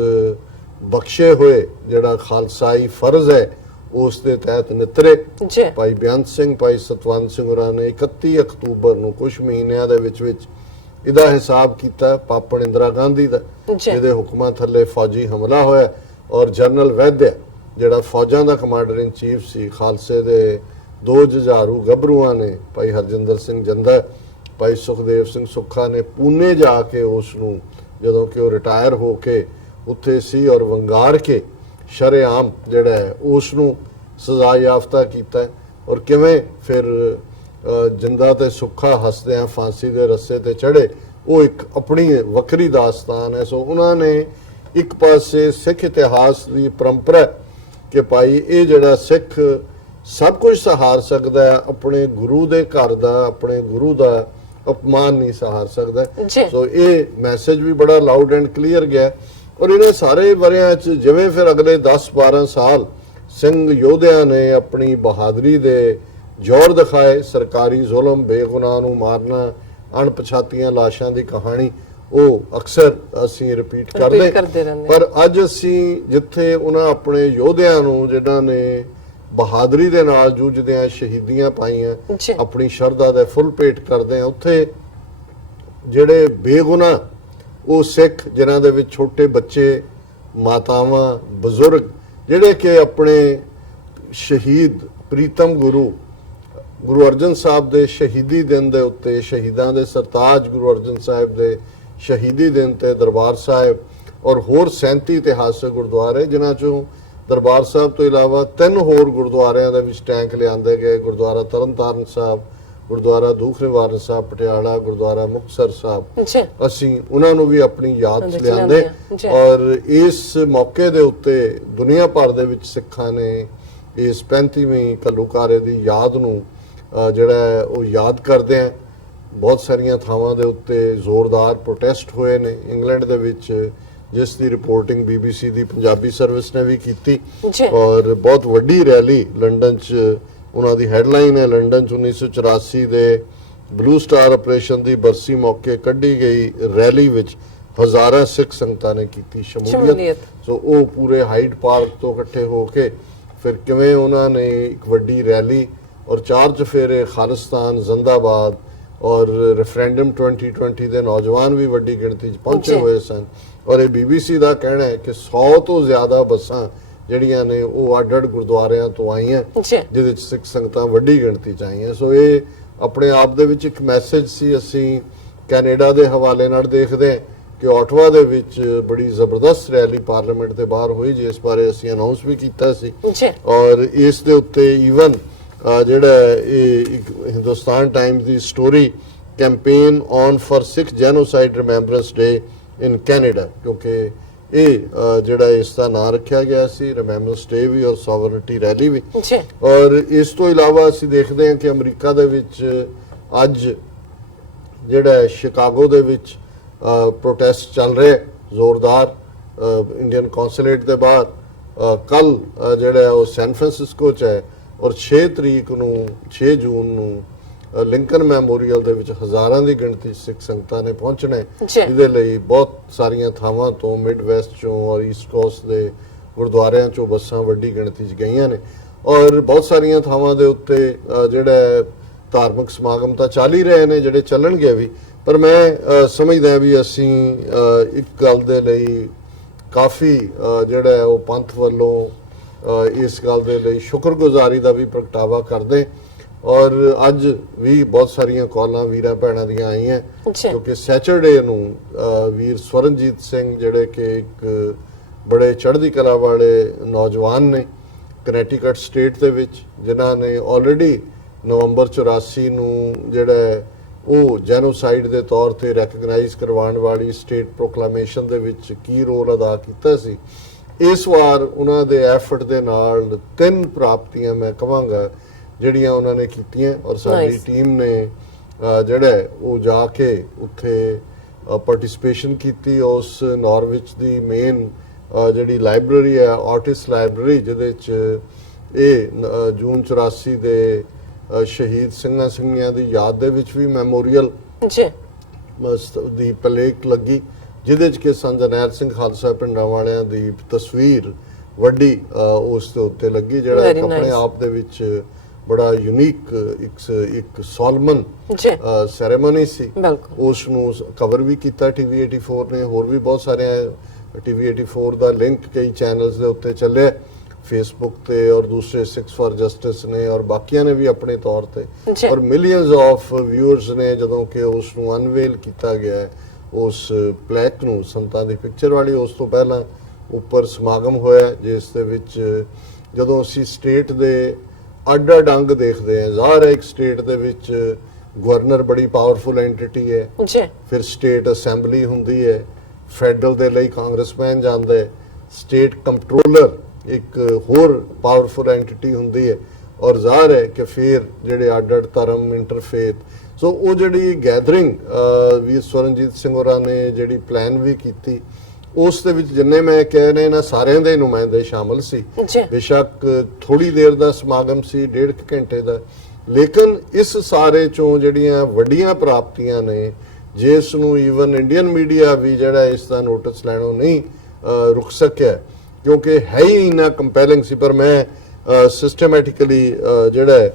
ਬਖਸ਼ੇ ਹੋਏ ਜਿਹੜਾ ਖਾਲਸਾਈ ਫਰਜ਼ ਹੈ ਉਸ ਦੇ ਤਹਿਤ ਨਿਤਰੇ। ਭਾਈ ਬੇਅੰਤ ਸਿੰਘ, ਭਾਈ ਸਤਵੰਤ ਸਿੰਘ ਹੋਰਾਂ ਨੇ 31 ਅਕਤੂਬਰ ਨੂੰ ਕੁਝ ਮਹੀਨਿਆਂ ਦੇ ਵਿੱਚ ਇਹਦਾ ਹਿਸਾਬ ਕੀਤਾ ਪਾਪਣ ਇੰਦਰਾ ਗਾਂਧੀ ਦਾ, ਜਿਹਦੇ ਹੁਕਮਾਂ ਥੱਲੇ ਫੌਜੀ ਹਮਲਾ ਹੋਇਆ ਔਰ ਜਨਰਲ ਵੈਦਿਆ ਜਿਹੜਾ ਫੌਜਾਂ ਦਾ ਕਮਾਂਡਰ ਇਨ ਚੀਫ ਸੀ, ਖਾਲਸੇ ਦੇ 2 ਜੁਝਾਰੂ ਗੱਭਰੂਆਂ ਨੇ, ਭਾਈ ਹਰਜਿੰਦਰ ਸਿੰਘ ਜੰਦਾ, ਭਾਈ ਸੁਖਦੇਵ ਸਿੰਘ ਸੁੱਖਾ ਨੇ ਪੂਨੇ ਜਾ ਕੇ ਉਸ ਨੂੰ, ਜਦੋਂ ਕਿ ਉਹ ਰਿਟਾਇਰ ਹੋ ਕੇ ਉੱਥੇ ਸੀ ਔਰ ਵੰਗਾਰ ਕੇ ਸ਼ਰੇਆਮ ਜਿਹੜਾ ਹੈ ਉਸ ਨੂੰ ਸਜ਼ਾ ਯਾਫਤਾ ਕੀਤਾ ਔਰ ਕਿਵੇਂ ਫਿਰ ਜਿੰਦਾ ਤੇ ਸੁੱਖਾ ਹੱਸਦਿਆਂ ਫਾਂਸੀ ਦੇ ਰੱਸੇ ਤੇ ਚੜੇ, ਉਹ ਇੱਕ ਆਪਣੀ ਵੱਖਰੀ ਦਾਸਤਾਨ ਹੈ। ਸੋ ਉਹਨਾਂ ਨੇ ਇੱਕ ਪਾਸੇ ਸਿੱਖ ਇਤਿਹਾਸ ਦੀ ਪਰੰਪਰਾ ਕਿ ਭਾਈ ਇਹ ਜਿਹੜਾ ਸਿੱਖ ਸਭ ਕੁਝ ਸਹਾਰ ਸਕਦਾ ਹੈ, ਆਪਣੇ ਗੁਰੂ ਦੇ ਘਰ ਦਾ, ਆਪਣੇ ਗੁਰੂ ਦਾ ਅਪਮਾਨ ਨਹੀਂ ਸਹਾਰ ਸਕਦਾ। ਸੋ ਇਹ ਮੈਸੇਜ ਵੀ ਬੜਾ ਲਾਊਡ ਐਂਡ ਕਲੀਅਰ ਗਿਆ ਔਰ ਇਹਨੇ ਸਾਰੇ ਵਰਿਆਂ 'ਚ ਜਿਵੇਂ ਫਿਰ ਅਗਲੇ 10-12 ਸਾਲ ਸਿੰਘ ਯੋਧਿਆਂ ਨੇ ਆਪਣੀ ਬਹਾਦਰੀ ਦੇ ਜ਼ੋਰ ਦਿਖਾਏ, ਸਰਕਾਰੀ ਜ਼ੁਲਮ, ਬੇਗੁਨਾਹ ਨੂੰ ਮਾਰਨਾ, ਅਣਪਛਾਤੀਆਂ ਲਾਸ਼ਾਂ ਦੀ ਕਹਾਣੀ ਉਹ ਅਕਸਰ ਅਸੀਂ ਰਿਪੀਟ ਕਰਦੇ, ਪਰ ਅੱਜ ਅਸੀਂ ਜਿੱਥੇ ਉਹਨਾਂ ਆਪਣੇ ਯੋਧਿਆਂ ਨੂੰ ਜਿਨ੍ਹਾਂ ਨੇ ਬਹਾਦਰੀ ਦੇ ਨਾਲ ਜੂਝਦਿਆਂ ਸ਼ਹੀਦੀਆਂ ਪਾਈਆਂ ਆਪਣੀ ਸ਼ਰਧਾ ਦੇ ਫੁੱਲ ਭੇਟ ਕਰਦੇ ਆ, ਉੱਥੇ ਜਿਹੜੇ ਬੇਗੁਨਾਹ ਉਹ ਸਿੱਖ ਜਿਨ੍ਹਾਂ ਦੇ ਵਿੱਚ ਛੋਟੇ ਬੱਚੇ, ਮਾਤਾਵਾਂ, ਬਜ਼ੁਰਗ ਜਿਹੜੇ ਕਿ ਆਪਣੇ ਸ਼ਹੀਦ ਪ੍ਰੀਤਮ ਗੁਰੂ ਅਰਜਨ ਸਾਹਿਬ ਦੇ ਸ਼ਹੀਦੀ ਦਿਨ ਦੇ ਉੱਤੇ, ਸ਼ਹੀਦਾਂ ਦੇ ਸਰਤਾਜ ਗੁਰੂ ਅਰਜਨ ਸਾਹਿਬ ਦੇ ਸ਼ਹੀਦੀ ਦਿਨ ਤੇ ਦਰਬਾਰ ਸਾਹਿਬ ਔਰ ਹੋਰ 37 ਇਤਿਹਾਸਕ ਗੁਰਦੁਆਰੇ, ਜਿਨ੍ਹਾਂ ਚੋਂ ਦਰਬਾਰ ਸਾਹਿਬ ਤੋਂ ਇਲਾਵਾ 3 ਹੋਰ ਗੁਰਦੁਆਰਿਆਂ ਦੇ ਵਿੱਚ ਟੈਂਕ ਲਿਆਂਦੇ ਗਏ, ਗੁਰਦੁਆਰਾ ਤਰਨਤਾਰਨ ਸਾਹਿਬ, ਗੁਰਦੁਆਰਾ ਦੂਖ ਨਿਵਾਰਨ ਸਾਹਿਬ ਪਟਿਆਲਾ, ਗੁਰਦੁਆਰਾ ਮੁਕਤਸਰ ਸਾਹਿਬ, ਅਸੀਂ ਉਹਨਾਂ ਨੂੰ ਵੀ ਆਪਣੀ ਯਾਦ 'ਚ ਲਿਆਂਦੇ ਔਰ ਇਸ ਮੌਕੇ ਦੇ ਉੱਤੇ ਦੁਨੀਆ ਭਰ ਦੇ ਵਿੱਚ ਸਿੱਖਾਂ ਨੇ ਇਸ 35ਵੀਂ ਘੱਲੂਘਾਰੇ ਦੀ ਯਾਦ ਨੂੰ ਜਿਹੜਾ ਉਹ ਯਾਦ ਕਰਦੇ ਆ। ਬਹੁਤ ਸਾਰੀਆਂ ਥਾਵਾਂ ਦੇ ਉੱਤੇ ਜ਼ੋਰਦਾਰ ਪ੍ਰੋਟੈਸਟ ਹੋਏ ਨੇ। ਇੰਗਲੈਂਡ ਦੇ ਵਿੱਚ ਜਿਸ ਦੀ ਰਿਪੋਰਟਿੰਗ BBC ਦੀ ਪੰਜਾਬੀ ਸਰਵਿਸ ਨੇ ਵੀ ਕੀਤੀ ਔਰ ਬਹੁਤ ਵੱਡੀ ਰੈਲੀ ਲੰਡਨ 'ਚ, ਉਹਨਾਂ ਦੀ ਹੈਡਲਾਈਨ ਹੈ ਲੰਡਨ 'ਚ 1984 ਦੇ ਬਲੂ ਸਟਾਰ ਆਪਰੇਸ਼ਨ ਦੀ ਬਰਸੀ ਮੌਕੇ ਕੱਢੀ ਗਈ ਰੈਲੀ ਵਿੱਚ ਹਜ਼ਾਰਾਂ ਸਿੱਖ ਸੰਗਤਾਂ ਨੇ ਕੀਤੀ ਸ਼ਮੂਲੀਅਤ। ਸੋ ਉਹ ਪੂਰੇ ਹਾਈਡ ਪਾਰਕ ਤੋਂ ਇਕੱਠੇ ਹੋ ਕੇ ਫਿਰ ਕਿਵੇਂ ਉਹਨਾਂ ਨੇ ਇੱਕ ਵੱਡੀ ਰੈਲੀ ਔਰ 4 ਚੁਫੇਰੇ ਖਾਲਿਸਤਾਨ ਜ਼ਿੰਦਾਬਾਦ ਔਰ ਰੈਫਰੈਂਡਮ 2020 ਦੇ ਨੌਜਵਾਨ ਵੀ ਵੱਡੀ ਗਿਣਤੀ 'ਚ ਪਹੁੰਚੇ ਹੋਏ ਸਨ ਔਰ ਇਹ BBC ਦਾ ਕਹਿਣਾ ਹੈ ਕਿ 100 ਤੋਂ ਜ਼ਿਆਦਾ ਬੱਸਾਂ ਜਿਹੜੀਆਂ ਨੇ ਉਹ ਅੱਡ-ਅੱਡ ਗੁਰਦੁਆਰਿਆਂ ਤੋਂ ਆਈਆਂ, ਜਿਹਦੇ ਵਿੱਚ ਸਿੱਖ ਸੰਗਤਾਂ ਵੱਡੀ ਗਿਣਤੀ 'ਚ ਆਈਆਂ। ਸੋ ਇਹ ਆਪਣੇ ਆਪ ਦੇ ਵਿੱਚ ਇੱਕ ਮੈਸੇਜ ਸੀ। ਅਸੀਂ ਕੈਨੇਡਾ ਦੇ ਹਵਾਲੇ ਨਾਲ ਦੇਖਦੇ ਹਾਂ ਕਿ ਆਟਵਾ ਦੇ ਵਿੱਚ ਬੜੀ ਜ਼ਬਰਦਸਤ ਰੈਲੀ ਪਾਰਲੀਮੈਂਟ ਦੇ ਬਾਹਰ ਹੋਈ, ਜਿਸ ਬਾਰੇ ਅਸੀਂ ਅਨਾਉਂਸ ਵੀ ਕੀਤਾ ਸੀ ਔਰ ਇਸ ਦੇ ਉੱਤੇ ਈਵਨ ਜਿਹੜਾ ਇਹ ਇੱਕ Hindustan Times the story campaign on for Sikh genocide remembrance day in Canada, ਕਿਉਂਕਿ ਇਹ ਜਿਹੜਾ ਇਸ ਦਾ ਨਾਂ ਰੱਖਿਆ ਗਿਆ ਸੀ, ਰਿਮੈਂਬਰੈਂਸ ਡੇ ਵੀ ਔਰ ਸੋਵਰਨਿਟੀ ਰੈਲੀ ਵੀ। ਔਰ ਇਸ ਤੋਂ ਇਲਾਵਾ ਅਸੀਂ ਦੇਖਦੇ ਹਾਂ ਕਿ ਅਮਰੀਕਾ ਦੇ ਵਿੱਚ ਅੱਜ ਜਿਹੜਾ ਸ਼ਿਕਾਗੋ ਦੇ ਵਿੱਚ ਪ੍ਰੋਟੈਸਟ ਚੱਲ ਰਿਹਾ ਜ਼ੋਰਦਾਰ ਇੰਡੀਅਨ ਕੌਂਸੂਲੇਟ ਦੇ ਬਾਹਰ। ਕੱਲ ਜਿਹੜਾ ਉਹ ਸੈਨ ਫਰਾਂਸਿਸਕੋ 'ਚ ਹੈ ਔਰ 6 ਤਰੀਕ ਨੂੰ 6 ਜੂਨ ਨੂੰ ਲਿੰਕਨ ਮੈਮੋਰੀਅਲ ਦੇ ਵਿੱਚ ਹਜ਼ਾਰਾਂ ਦੀ ਗਿਣਤੀ ਸਿੱਖ ਸੰਗਤਾਂ ਨੇ ਪਹੁੰਚਣਾ ਹੈ। ਇਹਦੇ ਲਈ ਬਹੁਤ ਸਾਰੀਆਂ ਥਾਵਾਂ ਤੋਂ ਮਿਡ ਵੈਸਟ ਚੋਂ ਔਰ ਈਸਟ ਕੋਸਟ ਦੇ ਗੁਰਦੁਆਰਿਆਂ ਚੋਂ ਬੱਸਾਂ ਵੱਡੀ ਗਿਣਤੀ 'ਚ ਗਈਆਂ ਨੇ ਔਰ ਬਹੁਤ ਸਾਰੀਆਂ ਥਾਵਾਂ ਦੇ ਉੱਤੇ ਜਿਹੜਾ ਧਾਰਮਿਕ ਸਮਾਗਮ ਤਾਂ ਚੱਲ ਹੀ ਰਹੇ ਨੇ, ਜਿਹੜੇ ਚੱਲਣਗੇ ਵੀ। ਪਰ ਮੈਂ ਸਮਝਦਾ ਵੀ ਅਸੀਂ ਇੱਕ ਗੱਲ ਦੇ ਲਈ ਕਾਫੀ ਜਿਹੜਾ ਉਹ ਪੰਥ ਵੱਲੋਂ ਇਸ ਗੱਲ ਦੇ ਲਈ ਸ਼ੁਕਰਗੁਜ਼ਾਰੀ ਦਾ ਵੀ ਪ੍ਰਗਟਾਵਾ ਕਰਦੇ ਔਰ ਅੱਜ ਵੀ ਬਹੁਤ ਸਾਰੀਆਂ ਕਾਲਾਂ ਵੀਰਾਂ ਭੈਣਾਂ ਦੀਆਂ ਆਈਆਂ ਕਿਉਂਕਿ ਸੈਚਰਡੇ ਨੂੰ ਵੀਰ ਸਵਰਨਜੀਤ ਸਿੰਘ ਜਿਹੜੇ ਕਿ ਇੱਕ ਬੜੇ ਚੜ੍ਹਦੀ ਕਲਾ ਵਾਲੇ ਨੌਜਵਾਨ ਨੇ ਕਨੈਟੀਕਟ ਸਟੇਟ ਦੇ ਵਿੱਚ, ਜਿਨ੍ਹਾਂ ਨੇ ਆਲਰੇਡੀ ਨਵੰਬਰ 84 ਨੂੰ ਜਿਹੜਾ ਉਹ ਜੈਨੋਸਾਈਡ ਦੇ ਤੌਰ ਤੇ ਰੈਕਗਨਾਈਜ਼ ਕਰਵਾਉਣ ਵਾਲੀ ਸਟੇਟ ਪ੍ਰੋਕਲਾਮੇਸ਼ਨ ਦੇ ਵਿੱਚ ਕੀ ਰੋਲ ਅਦਾ ਕੀਤਾ ਸੀ। ਇਸ ਵਾਰ ਉਹਨਾਂ ਦੇ ਐਫਰਟ ਦੇ ਨਾਲ 3 ਪ੍ਰਾਪਤੀਆਂ ਮੈਂ ਕਹਾਂਗਾ ਜਿਹੜੀਆਂ ਉਹਨਾਂ ਨੇ ਕੀਤੀਆਂ ਔਰ ਸਾਡੀ ਟੀਮ ਨੇ ਜਿਹੜਾ ਉਹ ਜਾ ਕੇ ਉੱਥੇ ਪਾਰਟਿਸਿਪੇਸ਼ਨ ਕੀਤੀ। ਉਸ ਨਾਰਵਿਚ ਦੀ ਮੇਨ ਜਿਹੜੀ ਲਾਇਬ੍ਰੇਰੀ ਹੈ ਆਰਟਿਸਟ ਲਾਇਬ੍ਰੇਰੀ, ਜਿਹਦੇ 'ਚ ਇਹ ਜੂਨ 84 ਦੇ ਸ਼ਹੀਦ ਸਿੰਘਾਂ ਸਿੰਘੀਆਂ ਦੀ ਯਾਦ ਦੇ ਵਿੱਚ ਵੀ ਮੈਮੋਰੀਅਲ ਦੀ ਪਲੇਕ ਲੱਗੀ, ਜਿਹਦੇ 'ਚ ਕਿ ਸੰਤ ਜਰਨੈਲ ਸਿੰਘ ਖਾਲਸਾ ਪਿੰਡਾਂ ਵਾਲਿਆਂ ਦੀ ਤਸਵੀਰ ਵੱਡੀ ਉਸ ਦੇ ਉੱਤੇ ਲੱਗੀ, ਜਿਹੜਾ ਆਪਣੇ ਆਪ ਦੇ ਵਿੱਚ ਬੜਾ ਯੂਨੀਕ ਇੱਕ ਸੋਲਮਨ ਸੈਰੇਮਨੀ ਸੀ। ਉਸ ਨੂੰ ਕਵਰ ਵੀ ਕੀਤਾ ਟੀਵੀ 84 ਨੇ। ਹੋਰ ਵੀ ਬਹੁਤ ਸਾਰੇ ਟੀਵੀ 84 ਦਾ ਲਿੰਕ ਕਈ ਚੈਨਲਸ ਦੇ ਉੱਤੇ ਚੱਲਿਆ, ਫੇਸਬੁੱਕ ਤੇ ਔਰ ਦੂਸਰੇ ਸਿਕਸ ਫॉर ਜਸਟਿਸ ਨੇ ਔਰ ਬਾਕੀਆਂ ਨੇ ਵੀ ਆਪਣੇ ਤੌਰ ਤੇ ਔਰ ਮਿਲੀਅਨਸ ਆਫ ਵਿਊਅਰਸ ਨੇ ਜਦੋਂ ਕਿ ਉਸ ਨੂੰ ਅਨਵੇਲ ਕੀਤਾ ਗਿਆ ਉਸ ਪਲੈਕ ਨੂੰ, ਸੰਤਾਂ ਦੀ ਪਿਕਚਰ ਵਾਲੀ। ਉਸ ਤੋਂ ਪਹਿਲਾਂ ਉੱਪਰ ਸਮਾਗਮ ਹੋਇਆ ਜਿਸ ਦੇ ਵਿੱਚ ਜਦੋਂ ਅਸੀਂ ਸਟੇਟ ਦੇ ਅੱਡ ਅੰਗ ਦੇਖਦੇ ਹਾਂ, ਜ਼ਾਹਰ ਹੈ ਇੱਕ ਸਟੇਟ ਦੇ ਵਿੱਚ ਗਵਰਨਰ ਬੜੀ ਪਾਵਰਫੁਲ ਐਂਟੀਟੀ ਹੈ, ਫਿਰ ਸਟੇਟ ਅਸੈਂਬਲੀ ਹੁੰਦੀ ਹੈ, ਫੈਡਰਲ ਦੇ ਲਈ ਕਾਂਗਰਸਮੈਨ ਜਾਂਦਾ ਹੈ, ਸਟੇਟ ਕੰਟਰੋਲਰ ਇੱਕ ਹੋਰ ਪਾਵਰਫੁਲ ਐਂਟੀਟੀ ਹੁੰਦੀ ਹੈ ਔਰ ਜ਼ਾਹਰ ਹੈ ਕਿ ਫਿਰ ਜਿਹੜੇ ਅੱਡ ਧਰਮ ਇੰਟਰਫੇਥ। ਸੋ ਉਹ ਜਿਹੜੀ ਗੈਦਰਿੰਗ ਵੀ ਸਵਰਨਜੀਤ ਸਿੰਘ ਹੋਰਾਂ ਨੇ ਜਿਹੜੀ ਪਲਾਨ ਵੀ ਕੀਤੀ, ਉਸ ਦੇ ਵਿੱਚ ਜਿੰਨੇ ਮੈਂ ਕਹਿ ਰਹੇ ਨਾ ਸਾਰਿਆਂ ਦੇ ਨੁਮਾਇੰਦੇ ਸ਼ਾਮਲ ਸੀ। ਬੇਸ਼ੱਕ ਥੋੜੀ ਦੇਰ ਦਾ ਸਮਾਗਮ ਸੀ, 1.5 ਘੰਟੇ ਦਾ, ਲੇਕਿਨ ਇਸ ਸਾਰੇ ਚੋਂ ਜਿਹੜੀਆਂ ਵੱਡੀਆਂ ਪ੍ਰਾਪਤੀਆਂ ਨੇ ਜਿਸ ਨੂੰ ਈਵਨ ਇੰਡੀਅਨ ਮੀਡੀਆ ਵੀ ਜਿਹੜਾ ਇਸ ਦਾ ਨੋਟਿਸ ਲੈਣੋਂ ਨਹੀਂ ਰੁਕ ਸਕਿਆ ਕਿਉਂਕਿ ਹੈ ਹੀ ਇੰਨਾ ਕੰਪੈਲਿੰਗ ਸੀ। ਪਰ ਮੈਂ ਸਿਸਟਮੈਟਿਕਲੀ ਜਿਹੜਾ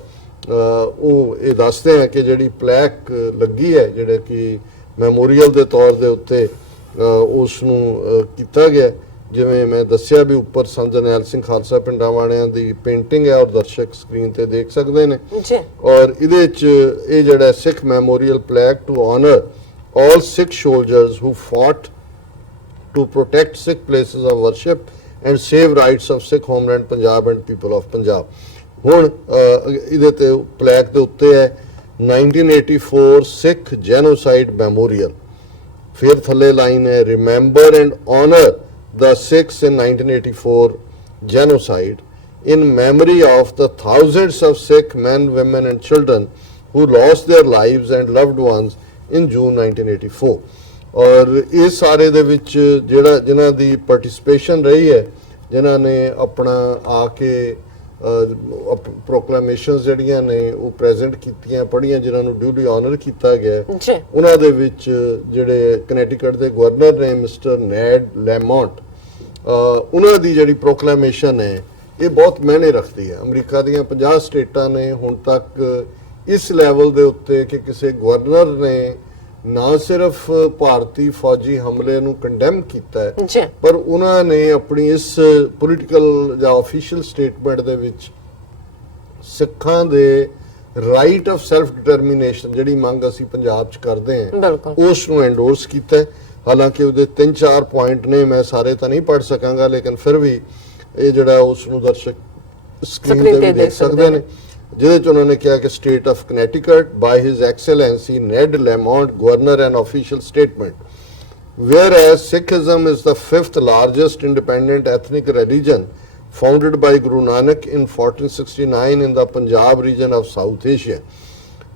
ਉਹ ਇਹ ਦੱਸਦੇ ਹਾਂ ਕਿ ਜਿਹੜੀ ਪਲੈਕ ਲੱਗੀ ਹੈ ਜਿਹੜੇ ਕਿ ਮੈਮੋਰੀਅਲ ਦੇ ਤੌਰ ਦੇ ਉੱਤੇ ਉਸ ਨੂੰ ਕੀਤਾ ਗਿਆ, ਜਿਵੇਂ ਮੈਂ ਦੱਸਿਆ ਵੀ ਉੱਪਰ ਸੰਤ ਜਰਨੈਲ ਸਿੰਘ ਖਾਲਸਾ ਪਿੰਡਾਂ ਵਾਲਿਆਂ ਦੀ ਪੇਂਟਿੰਗ ਹੈ ਔਰ ਦਰਸ਼ਕ ਸਕਰੀਨ ਤੇ ਦੇਖ ਸਕਦੇ ਨੇ। ਔਰ ਇਹਦੇ 'ਚ ਇਹ ਜਿਹੜਾ Sikh memorial plaque to honour all Sikh soldiers who fought to protect Sikh places of worship and save rights of Sikh homeland Punjab and people of Punjab। ਹੁਣ ਇਹਦੇ ਤੇ ਪਲੈਕ ਦੇ ਉੱਤੇ ਹੈ 1984 Sikh Genocide Memorial, ਫਿਰ ਥੱਲੇ ਲਾਈਨ ਹੈ Remember and honor the Sikhs in 1984 genocide in memory of the thousands of Sikh men, women and children who lost their lives and loved ones in June 1984। ਔਰ ਇਸ ਸਾਰੇ ਦੇ ਵਿੱਚ ਜਿਹੜਾ ਜਿਨ੍ਹਾਂ ਦੀ ਪਾਰਟਿਸਿਪੇਸ਼ਨ ਰਹੀ ਹੈ, ਜਿਨ੍ਹਾਂ ਨੇ ਆਪਣਾ ਆ ਕੇ ਪ੍ਰੋਕਲੇਮੇਸ਼ਨਸ ਜਿਹੜੀਆਂ ਨੇ ਉਹ ਪ੍ਰੈਜ਼ੈਂਟ ਕੀਤੀਆਂ, ਪੜ੍ਹੀਆਂ, ਜਿਨ੍ਹਾਂ ਨੂੰ ਡਿਊਲੀ ਆਨਰ ਕੀਤਾ ਗਿਆ, ਉਹਨਾਂ ਦੇ ਵਿੱਚ ਜਿਹੜੇ ਕਨੈਟੀਕਟ ਦੇ ਗਵਰਨਰ ਨੇ ਮਿਸਟਰ ਨੈਡ ਲੈਮੌਂਟ, ਉਹਨਾਂ ਦੀ ਜਿਹੜੀ ਪ੍ਰੋਕਲੇਮੇਸ਼ਨ ਹੈ ਇਹ ਬਹੁਤ ਮਾਇਨੇ ਰੱਖਦੀ ਹੈ। ਅਮਰੀਕਾ ਦੀਆਂ 50 ਸਟੇਟਾਂ ਨੇ ਹੁਣ ਤੱਕ ਇਸ ਲੈਵਲ ਦੇ ਉੱਤੇ ਕਿ ਕਿਸੇ ਗਵਰਨਰ ਨੇ ਨਾ ਸਿਰਫ ਭਾਰਤੀ ਫੌਜੀ ਹਮਲੇ ਨੂੰ ਕੰਡੈਮ ਕੀਤਾ ਹੈ ਪਰ ਉਹਨਾਂ ਨੇ ਆਪਣੀ ਇਸ ਪੋਲੀਟੀਕਲ ਜਾਂ ਆਫੀਸ਼ੀਅਲ ਸਟੇਟਮੈਂਟ ਦੇ ਵਿੱਚ ਸਿੱਖਾਂ ਦੇ ਰਾਈਟ ਆਫ ਸੈਲਫ ਡਿਟਰਮੀਨੇਸ਼ਨ ਜਿਹੜੀ ਮੰਗ ਅਸੀਂ ਪੰਜਾਬ 'ਚ ਕਰਦੇ ਹਾਂ ਉਸ ਨੂੰ ਐਂਡੋਰਸ ਕੀਤਾ ਹੈ। ਹਾਲਾਂਕਿ ਉਹਦੇ 3-4 ਪੁਆਇੰਟ ਨੇ, ਮੈਂ ਸਾਰੇ ਤਾਂ ਨਹੀਂ ਪੜ੍ਹ ਸਕਾਂਗਾ, ਲੇਕਿਨ ਫਿਰ ਵੀ ਇਹ ਜਿਹੜਾ ਉਸ ਨੂੰ ਦਰਸ਼ਕ ਸਕਰੀਨ ਤੇ ਵੀ ਦੇਖ ਸਕਦੇ ਨੇ, ਜਿਹਦੇ 'ਚ ਉਹਨਾਂ ਨੇ ਕਿਹਾ ਕਿ state of Connecticut by his excellency Ned Lamont governor and official statement, whereas Sikhism is the 5th largest independent ethnic religion founded by Guru Nanak in 1469 in the Punjab region of South Asia,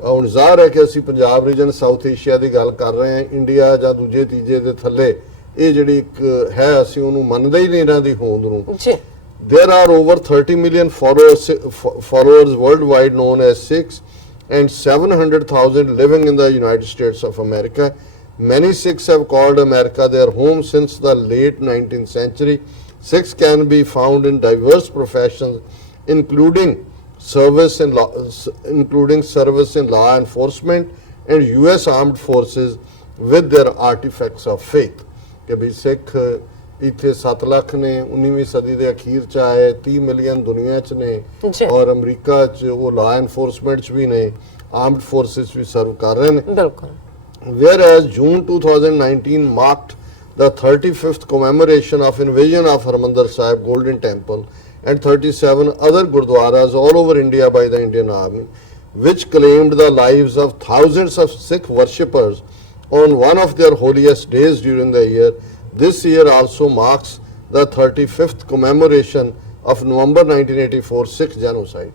ਹੁਣ ਜ਼ਾਹਰ ਹੈ ਕਿ ਅਸੀਂ Punjab reason south Asia ਦੀ ਗੱਲ ਕਰ ਰਹੇ ਹਾਂ, India ਜਾਂ ਦੂਜੇ ਤੀਜੇ ਦੇ ਥੱਲੇ ਇਹ ਜਿਹੜੀ ਇੱਕ ਹੈ ਅਸੀਂ ਉਹਨੂੰ ਮੰਨਦੇ ਹੀ ਨਹੀਂ ਇਹਨਾਂ ਦੀ ਹੋਂਦ ਨੂੰ। ਜੀ There are over 30 million followers worldwide known as Sikhs and 700,000 living in the United States of America. Many Sikhs have called America their home since the late 19th century. Sikhs can be found in diverse professions, including service in law enforcement and U.S. armed forces with their artifacts of faith. ਕਿ ਵੀ ਸਿੱਖ ਇੱਥੇ 7 ਲੱਖ ਨੇ, 19ਵੀਂ ਸਦੀ ਦੇ ਅਖੀਰ ਚ ਆਏ, 30 million ਦੁਨੀਆ ਚ ਨੇ ਔਰ ਅਮਰੀਕਾ ਚ ਉਹ ਲਾ ਐਨਫੋਰਸਮੈਂਟ ਚ ਵੀ ਨੇ, ਆਰਮਡ ਫੋਰਸਿਸ ਵੀ ਸਰਵ ਕਰ ਰਹੇ ਨੇ। ਬਿਲਕੁਲ। Whereas June 2019 marked the 35th commemoration of invasion of Harmandir Sahib Golden Temple and 37 other gurdwaras all over India by the Indian Army, which claimed the lives of thousands of Sikh worshippers on one of their holiest days during the year. This year also marks the 35th commemoration of November 1984 Sikh genocide.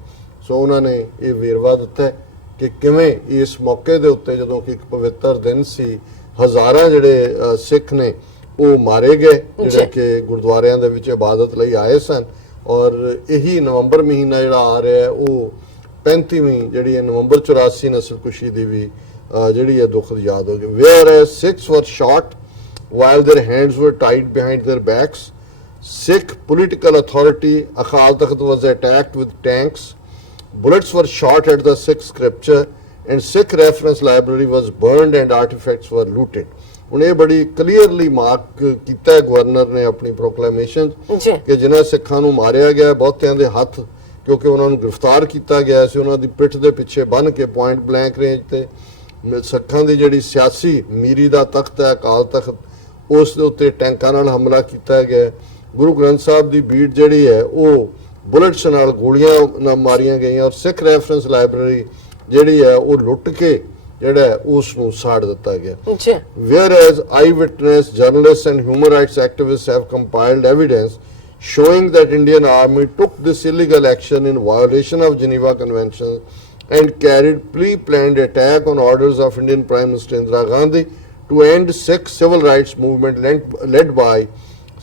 So ਉਹਨਾਂ ਨੇ ਇਹ ਵੇਰਵਾ ਦਿੱਤਾ ਹੈ ਕਿ ਕਿਵੇਂ ਇਸ ਮੌਕੇ ਦੇ ਉੱਤੇ ਜਦੋਂ ਕਿ ਇੱਕ ਪਵਿੱਤਰ ਦਿਨ ਸੀ, ਹਜ਼ਾਰਾਂ ਜਿਹੜੇ ਸਿੱਖ ਨੇ ਉਹ ਮਾਰੇ ਗਏ ਜਿਹੜੇ ਕਿ ਗੁਰਦੁਆਰਿਆਂ ਦੇ ਵਿੱਚ ਇਬਾਦਤ ਲਈ ਆਏ ਸਨ। ਔਰ ਇਹੀ ਨਵੰਬਰ ਮਹੀਨਾ ਜਿਹੜਾ ਆ ਰਿਹਾ ਹੈ ਉਹ 35ਵੀਂ ਜਿਹੜੀ ਹੈ ਨਵੰਬਰ 84 ਨਸਲਕੁਸ਼ੀ ਦੀ ਵੀ ਜਿਹੜੀ ਹੈ ਦੁੱਖ ਯਾਦ ਹੋ ਗਈ। Whereas Sikhs were shot while their hands were tied behind their backs. Sikh political authority Akhal Takht was attacked with tanks. Bullets were shot at the Sikh scripture and Sikh reference library was burned and artifacts were looted. ਹੁਣ ਇਹ ਬੜੀ clearly mark ਕੀਤਾ governor ਨੇ ਆਪਣੀ ਪ੍ਰੋਕਲੇਮੇਸ਼ਨ ਕਿ ਜਿਨ੍ਹਾਂ ਸਿੱਖਾਂ ਨੂੰ ਮਾਰਿਆ ਗਿਆ, ਬਹੁਤਿਆਂ ਦੇ ਹੱਥ ਕਿਉਂਕਿ ਉਹਨਾਂ ਨੂੰ ਗ੍ਰਿਫਤਾਰ ਕੀਤਾ ਗਿਆ ਸੀ, ਉਹਨਾਂ ਦੀ ਪਿੱਠ ਦੇ ਪਿੱਛੇ ਬੰਨ੍ਹ ਕੇ ਪੁਆਇੰਟ ਬਲੈਂਕ ਰੇਂਜ ਤੇ ਸਿੱਖਾਂ ਦੀ ਜਿਹੜੀ ਸਿਆਸੀ ਮੀਰੀ ਦਾ ਤਖਤ ਹੈ ਅਕਾਲ ਤਖਤ, ਉਸ ਦੇ ਉੱਤੇ ਟੈਂਕਾਂ ਨਾਲ ਹਮਲਾ ਕੀਤਾ ਗਿਆ। ਗੁਰੂ ਗ੍ਰੰਥ ਸਾਹਿਬ ਦੀ ਬੀੜ ਜਿਹੜੀ ਹੈ ਉਹ ਬੁਲਟਸ ਨਾਲ ਗੋਲੀਆਂ ਨਾਲ ਮਾਰੀਆਂ ਗਈਆਂ ਔਰ ਸਿੱਖ ਰੈਫਰੈਂਸ ਲਾਇਬ੍ਰੇਰੀ ਜਿਹੜੀ ਹੈ ਉਹ ਲੁੱਟ ਕੇ ਜਿਹੜਾ ਉਸ ਨੂੰ ਸਾੜ ਦਿੱਤਾ ਗਿਆ। Whereas eyewitness journalists and human rights activists have compiled evidence showing that Indian Army took this illegal action in violation of Geneva Conventions and carried pre-planned attack on orders of Indian Prime Minister Indira Gandhi to end Sikh civil rights movement led by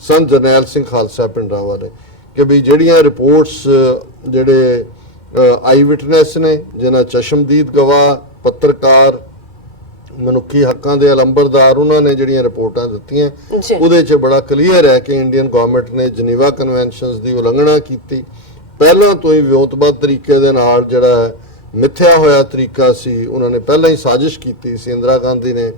Sant Jarnail Singh Khalsa Pindrawale. ਕਿ ਵੀ ਜਿਹੜੀਆਂ reports ਜਿਹੜੇ ਆਈ witness ਨੇ, ਜਿਹਨਾਂ ਚਸ਼ਮਦੀਦ ਗਵਾਹ, ਪੱਤਰਕਾਰ, ਮਨੁੱਖੀ ਹੱਕਾਂ ਦੇ ਅਲੰਬਰਦਾਰ, ਉਹਨਾਂ ਨੇ ਜਿਹੜੀਆਂ ਰਿਪੋਰਟਾਂ ਦਿੱਤੀਆਂ ਉਹਦੇ 'ਚ ਬੜਾ ਕਲੀਅਰ ਹੈ ਕਿ ਇੰਡੀਅਨ ਗਵਰਨਮੈਂਟ ਨੇ ਜਨੀਵਾ ਕਨਵੈਨਸ਼ਨਸ ਦੀ ਉਲੰਘਣਾ ਕੀਤੀ। ਪਹਿਲਾਂ ਤੋਂ ਹੀ ਵਿਉਂਤਬੱਧ ਤਰੀਕੇ ਦੇ ਨਾਲ ਜਿਹੜਾ ਮਿੱਥਿਆ ਹੋਇਆ ਤਰੀਕਾ ਸੀ, ਉਹਨਾਂ ਨੇ ਪਹਿਲਾਂ ਹੀ ਸਾਜ਼ਿਸ਼ ਕੀਤੀ ਸੀ, ਇੰਦਰਾ ਗਾਂਧੀ ਨੇ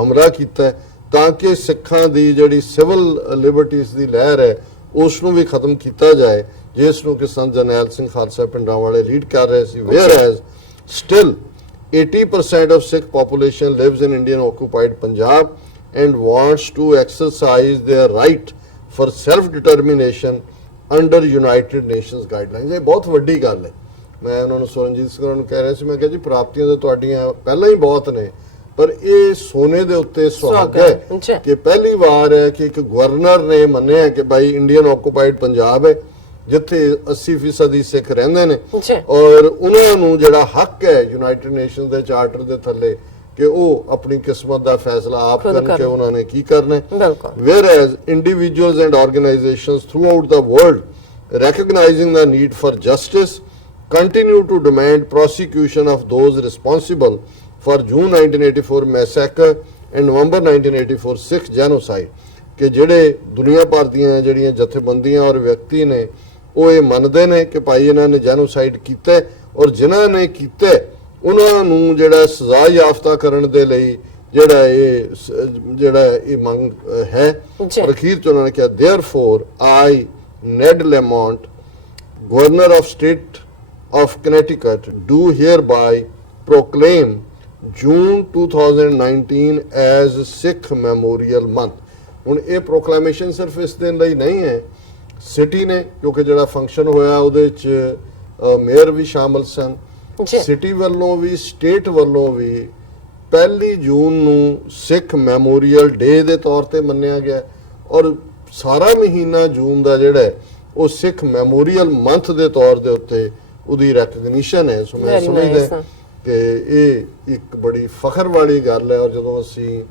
ਹਮਲਾ ਕੀਤਾ ਤਾਂ ਕਿ ਸਿੱਖਾਂ ਦੀ ਜਿਹੜੀ ਸਿਵਲ ਲਿਬਰਟੀਜ਼ ਦੀ ਲਹਿਰ ਹੈ ਉਸ ਨੂੰ ਵੀ ਖਤਮ ਕੀਤਾ ਜਾਏ, ਜਿਸ ਨੂੰ ਕਿ ਸੰਤ ਜਰਨੈਲ ਸਿੰਘ ਖਾਲਸਾ ਪਿੰਡਰਾਂਵਾਲੇ ਲੀਡ ਕਰ ਰਹੇ ਸੀ। Whereas still 80% of Sikh population lives in Indian occupied Punjab and wants to exercise their right for self determination under United Nations guidelines. ਇਹ ਬਹੁਤ ਵੱਡੀ ਗੱਲ ਹੈ। ਮੈਂ ਉਹਨਾਂ ਨੂੰ ਸੁਰਨਜੀਤ ਸਿੰਘ ਨੂੰ ਕਹਿ ਰਿਹਾ ਸੀ, ਮੈਂ ਕਿਹਾ ਜੀ ਪ੍ਰਾਪਤੀਆਂ ਤਾਂ ਤੁਹਾਡੀਆਂ ਪਹਿਲਾਂ ਹੀ ਬਹੁਤ ਨੇ, ਪਰ ਇਹ ਸੋਨੇ ਦੇ ਉੱਤੇ ਸੁਹਾਗ ਹੈ ਕਿ ਪਹਿਲੀ ਵਾਰ ਹੈ ਕਿ ਇੱਕ ਗਵਰਨਰ ਨੇ ਮੰਨਿਆ ਕਿ ਭਾਈ ਇੰਡੀਅਨ ਆਕੂਪਾਈਡ ਪੰਜਾਬ ਹੈ ਜਿੱਥੇ 80% ਸਿੱਖ ਰਹਿੰਦੇ ਨੇ ਔਰ ਉਹਨਾਂ ਨੂੰ ਜਿਹੜਾ ਹੱਕ ਹੈ ਯੂਨਾਈਟਿਡ ਨੇਸ਼ਨਸ ਦੇ ਚਾਰਟਰ ਦੇ ਥੱਲੇ ਕਿ ਉਹ ਆਪਣੀ ਕਿਸਮਤ ਦਾ ਫੈਸਲਾ ਆਪ ਕਰਨ ਕਿ ਉਹਨਾਂ ਨੇ ਕੀ ਕਰਨਾ ਹੈ। Whereas individuals and organizations throughout the world recognizing the need for justice continue to demand prosecution of those responsible for June 1984 massacre and November 1984 Sikh genocide ਕਿ ਜਿਹੜੇ ਦੁਨੀਆ ਭਰ ਦੀਆਂ ਜਿਹੜੀਆਂ ਜਥੇਬੰਦੀਆਂ ਔਰ ਵਿਅਕਤੀ ਨੇ ਉਹ ਇਹ ਮੰਨਦੇ ਨੇ ਕਿ ਭਾਈ ਇਹਨਾਂ ਨੇ ਜੈਨੋਸਾਈਡ ਕੀਤਾ ਔਰ ਜਿਨ੍ਹਾਂ ਨੇ ਕੀਤਾ ਉਹਨਾਂ ਨੂੰ ਜਿਹੜਾ ਸਜ਼ਾ ਯਾਫਤਾ ਕਰਨ ਦੇ ਲਈ ਜਿਹੜਾ ਇਹ ਮੰਗ ਹੈ। ਅਖੀਰ 'ਚ ਉਹਨਾਂ ਨੇ ਕਿਹਾ therefore I Ned Lamont Governor of State of Connecticut do hereby proclaim June 2019 as Sikh Memorial Month। ਹੁਣ ਇਹ ਪ੍ਰੋਕਲੇਮੇਸ਼ਨ ਸਿਰਫ ਇਸ ਦਿਨ ਲਈ ਨਹੀਂ ਹੈ, ਸਿਟੀ ਨੇ ਕਿਉਂਕਿ ਜਿਹੜਾ ਫੰਕਸ਼ਨ ਹੋਇਆ ਉਹਦੇ 'ਚ ਮੇਅਰ ਵੀ ਸ਼ਾਮਲ ਸਨ, ਸਿਟੀ ਵੱਲੋਂ ਵੀ ਸਟੇਟ ਵੱਲੋਂ ਵੀ 1 ਜੂਨ ਨੂੰ ਸਿੱਖ ਮੈਮੋਰੀਅਲ ਡੇ ਦੇ ਤੌਰ ਤੇ ਮੰਨਿਆ ਗਿਆ ਔਰ ਸਾਰਾ ਮਹੀਨਾ ਜੂਨ ਦਾ ਜਿਹੜਾ ਉਹ ਸਿੱਖ ਮੈਮੋਰੀਅਲ ਮੰਥ ਦੇ ਤੌਰ ਦੇ ਉੱਤੇ ਉਹਦੀ ਰੈਕਗਨੀਸ਼ਨ ਹੈ। ਸੋ ਮੈਂ ਸਮਝਦਾ ਕਿ ਇਹ ਇੱਕ ਬੜੀ ਫਖਰ ਵਾਲੀ ਗੱਲ ਹੈ। ਔਰ ਜਦੋਂ ਅਸੀਂ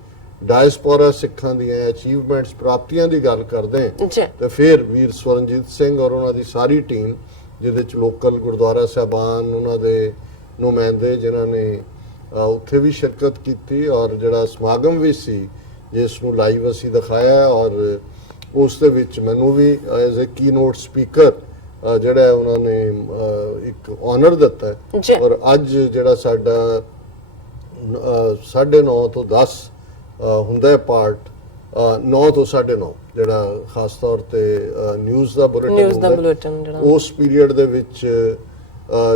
ਡਾਇਸਪੋਰਾ ਸਿੱਖਾਂ ਦੀਆਂ ਅਚੀਵਮੈਂਟਸ ਪ੍ਰਾਪਤੀਆਂ ਦੀ ਗੱਲ ਕਰਦੇ ਹਾਂ ਜੀ ਤੇ ਫਿਰ ਵੀਰ ਸਵਰਨਜੀਤ ਸਿੰਘ ਔਰ ਉਹਨਾਂ ਦੀ ਸਾਰੀ ਟੀਮ, ਜਿਹਦੇ ਚ ਲੋਕਲ ਗੁਰਦੁਆਰਾ ਸਾਹਿਬਾਨ, ਉਹਨਾਂ ਦੇ ਨੁਮਾਇੰਦੇ ਜਿਨ੍ਹਾਂ ਨੇ ਉੱਥੇ ਵੀ ਸ਼ਿਰਕਤ ਕੀਤੀ, ਔਰ ਜਿਹੜਾ ਸਮਾਗਮ ਵੀ ਸੀ ਜਿਸ ਨੂੰ ਲਾਈਵ ਅਸੀਂ ਦਿਖਾਇਆ, ਔਰ ਉਸ ਦੇ ਵਿੱਚ ਮੈਨੂੰ ਵੀ ਐਜ਼ ਅ ਕੀਨੋਟ ਸਪੀਕਰ ਜਿਹੜਾ ਉਹਨਾਂ ਨੇ ਇੱਕ ਆਨਰ ਦਿੱਤਾ ਜੀ। ਹੈ। ਔਰ ਅੱਜ ਜਿਹੜਾ ਸਾਡਾ 9:30 ਤੋਂ 10 ਹੁੰਦਾ ਹੈ ਪਾਰਟ, 9 ਤੋਂ 9:30 ਜਿਹੜਾ ਖਾਸ ਤੌਰ ਤੇ ਨਿਊਜ਼ ਦਾ ਬੁਲੇਟਿਨ ਜਿਹੜਾ ਉਸ ਪੀਰੀਅਡ ਦੇ ਵਿੱਚ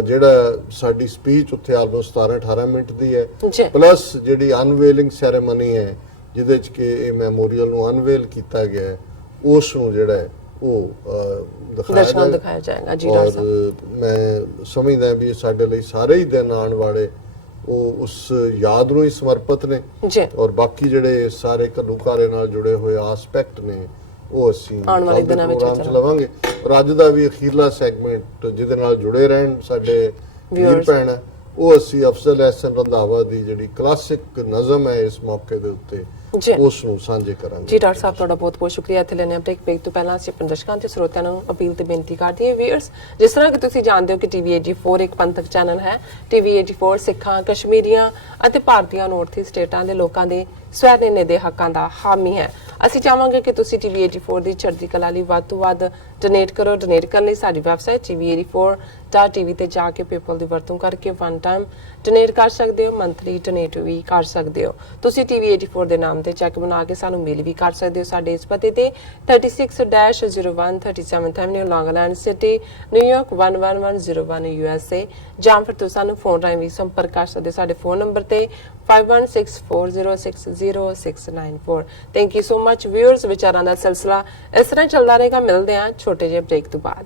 ਜਿਹੜਾ ਸਾਡੀ ਸਪੀਚ ਉੱਥੇ ਆਲਮੋਸਟ 17-18 ਮਿੰਟ ਦੀ ਹੈ, ਜੀ ਪਲੱਸ ਜਿਹੜੀ ਅਨਵੇਲਿੰਗ ਸੈਰੇਮਨੀ ਹੈ ਜਿਹਦੇ ਚ ਕਿ ਇਹ ਮੈਮੋਰੀਅਲ ਨੂੰ ਅਨਵੇਲ ਕੀਤਾ ਗਿਆ ਹੈ, ਉਸ ਨੂੰ ਜਿਹੜਾ ਹੈ ਉਹ ਦਿਖਾਇਆ ਜਾਏਗਾ। ਜੀ ਡਾਕਟਰ ਸਾਹਿਬ, ਔਰ ਮੈਂ ਸਮਝਦਾ ਵੀ ਸਾਡੇ ਲਈ ਸਾਰੇ ਹੀ ਦਿਨ ਆਉਣ ਵਾਲੇ ਉਹ ਉਸ ਯਾਦ ਨੂੰ ਹੀ ਸਮਰਪਿਤ ਨੇ, ਜੀ ਔਰ ਬਾਕੀ ਜਿਹੜੇ ਸਾਰੇ ਘੱਲੂਘਾਰੇ ਨਾਲ ਜੁੜੇ ਹੋਏ ਆਸਪੈਕਟ ਨੇ ਉਹ ਅਸੀਂ ਆਉਣ ਵਾਲੇ ਦਿਨਾਂ ਵਿੱਚ ਪ੍ਰੋਗਰਾਮ ਚ ਲਵਾਂਗੇ। ਔਰ ਅੱਜ ਦਾ ਵੀ ਅਖੀਰਲਾ ਸੈਗਮੈਂਟ ਜਿਹਦੇ ਨਾਲ ਜੁੜੇ ਰਹਿਣ ਸਾਡੇ ਵੀਰ ਭੈਣ, ਉਹ ਅਸੀਂ ਅਫਜ਼ਲ ਅਹਿਸਨ ਰੰਧਾਵਾ ਦੀ ਜਿਹੜੀ ਕਲਾਸਿਕ ਨਜ਼ਮ ਹੈ ਇਸ ਮੌਕੇ ਦੇ ਉੱਤੇ ਜੀ ਉਸ ਨੂੰ ਸਾਂਝੇ ਕਰਾਂਗੇ। ਜੀ ਡਾਕਟਰ ਸਾਹਿਬ, ਤੁਹਾਡਾ ਬਹੁਤ ਬਹੁਤ ਸ਼ੁਕਰੀਆ। ਇੱਥੇ ਲੈਣੇ ਬ੍ਰੇਕ ਤੋਂ ਪਹਿਲਾਂ ਅਸੀਂ ਆਪਣੇ ਦਰਸ਼ਕਾਂ ਤੇ ਸਰੋਤਿਆਂ ਨੂੰ ਅਪੀਲ ਤੇ ਬੇਨਤੀ ਕਰਦੇ ਹਾਂ ਵੀਅਰਸ, ਜਿਸ ਤਰ੍ਹਾਂ ਕਿ ਤੁਸੀਂ ਜਾਣਦੇ ਹੋ ਕਿ ਟੀਵੀ 84 ਇੱਕ ਪੰਥਕ ਚੈਨਲ ਹੈ। ਟੀਵੀ 84 ਸਿੱਖਾਂ, ਕਸ਼ਮੀਰੀਆਂ ਅਤੇ ਭਾਰਤੀਆਂ ਨਾਰਥ ਈਸਟ ਸਟੇਟਾਂ ਦੇ ਲੋਕਾਂ ਦੇ ਸਵੈ-ਨਿਰਣੇ ਦੇ ਹੱਕਾਂ ਦਾ ਹਾਮੀ ਹੈ। ਅਸੀਂ ਚਾਹਾਂਗੇ ਕਿ ਤੁਸੀਂ ਟੀਵੀ 84 ਦੀ ਚੜ੍ਹਦੀ ਕਲਾ ਲਈ ਵੱਧ ਤੋਂ ਵੱਧ ਡੋਨੇਟ ਕਰੋ। ਡੋਨੇਟ ਕਰਨ ਲਈ ਸਾਡੀ ਵੈਬਸਾਈਟ tv84.tv ਤੇ ਜਾ ਕੇ ਪੇਪਲ ਦੀ ਵਰਤੋਂ ਕਰਕੇ ਵਨ ਟਾਈਮ ਡੋਨੇਟ ਕਰ ਸਕਦੇ ਹੋ, ਮੰਥਲੀ ਡੋਨੇਟ ਵੀ ਕਰ ਸਕਦੇ ਹੋ। ਤੁਸੀਂ ਟੀਵੀ 84 ਦੇ ਨਾਮ ਤੇ ਚੈੱਕ ਬਣਾ ਕੇ ਸਾਨੂੰ ਮੇਲ ਵੀ ਕਰ ਸਕਦੇ ਹੋ ਸਾਡੇ ਇਸ ਪਤੇ ਤੇ 36-01 37th Avenue, Long Island City, New York 11101 USA, ਜਾਂ ਫਿਰ ਤੁਸੀਂ ਸਾਨੂੰ ਫੋਨ ਰਾਹੀਂ ਵੀ ਸੰਪਰਕ ਕਰ ਸਕਦੇ ਹੋ ਸਾਡੇ ਫੋਨ ਨੰਬਰ ਤੇ 5164060694। Thank you so much viewers. ਵਿਚਾਰਾਂ ਦਾ ਸਿਲਸਿਲਾ ਇਸ ਤਰ੍ਹਾਂ ਚੱਲਦਾ ਰਹੇਗਾ। ਮਿਲਦੇ ਹਾਂ ਛੋਟੇ ਜਿਹੇ ਬ੍ਰੇਕ ਤੋਂ ਬਾਅਦ।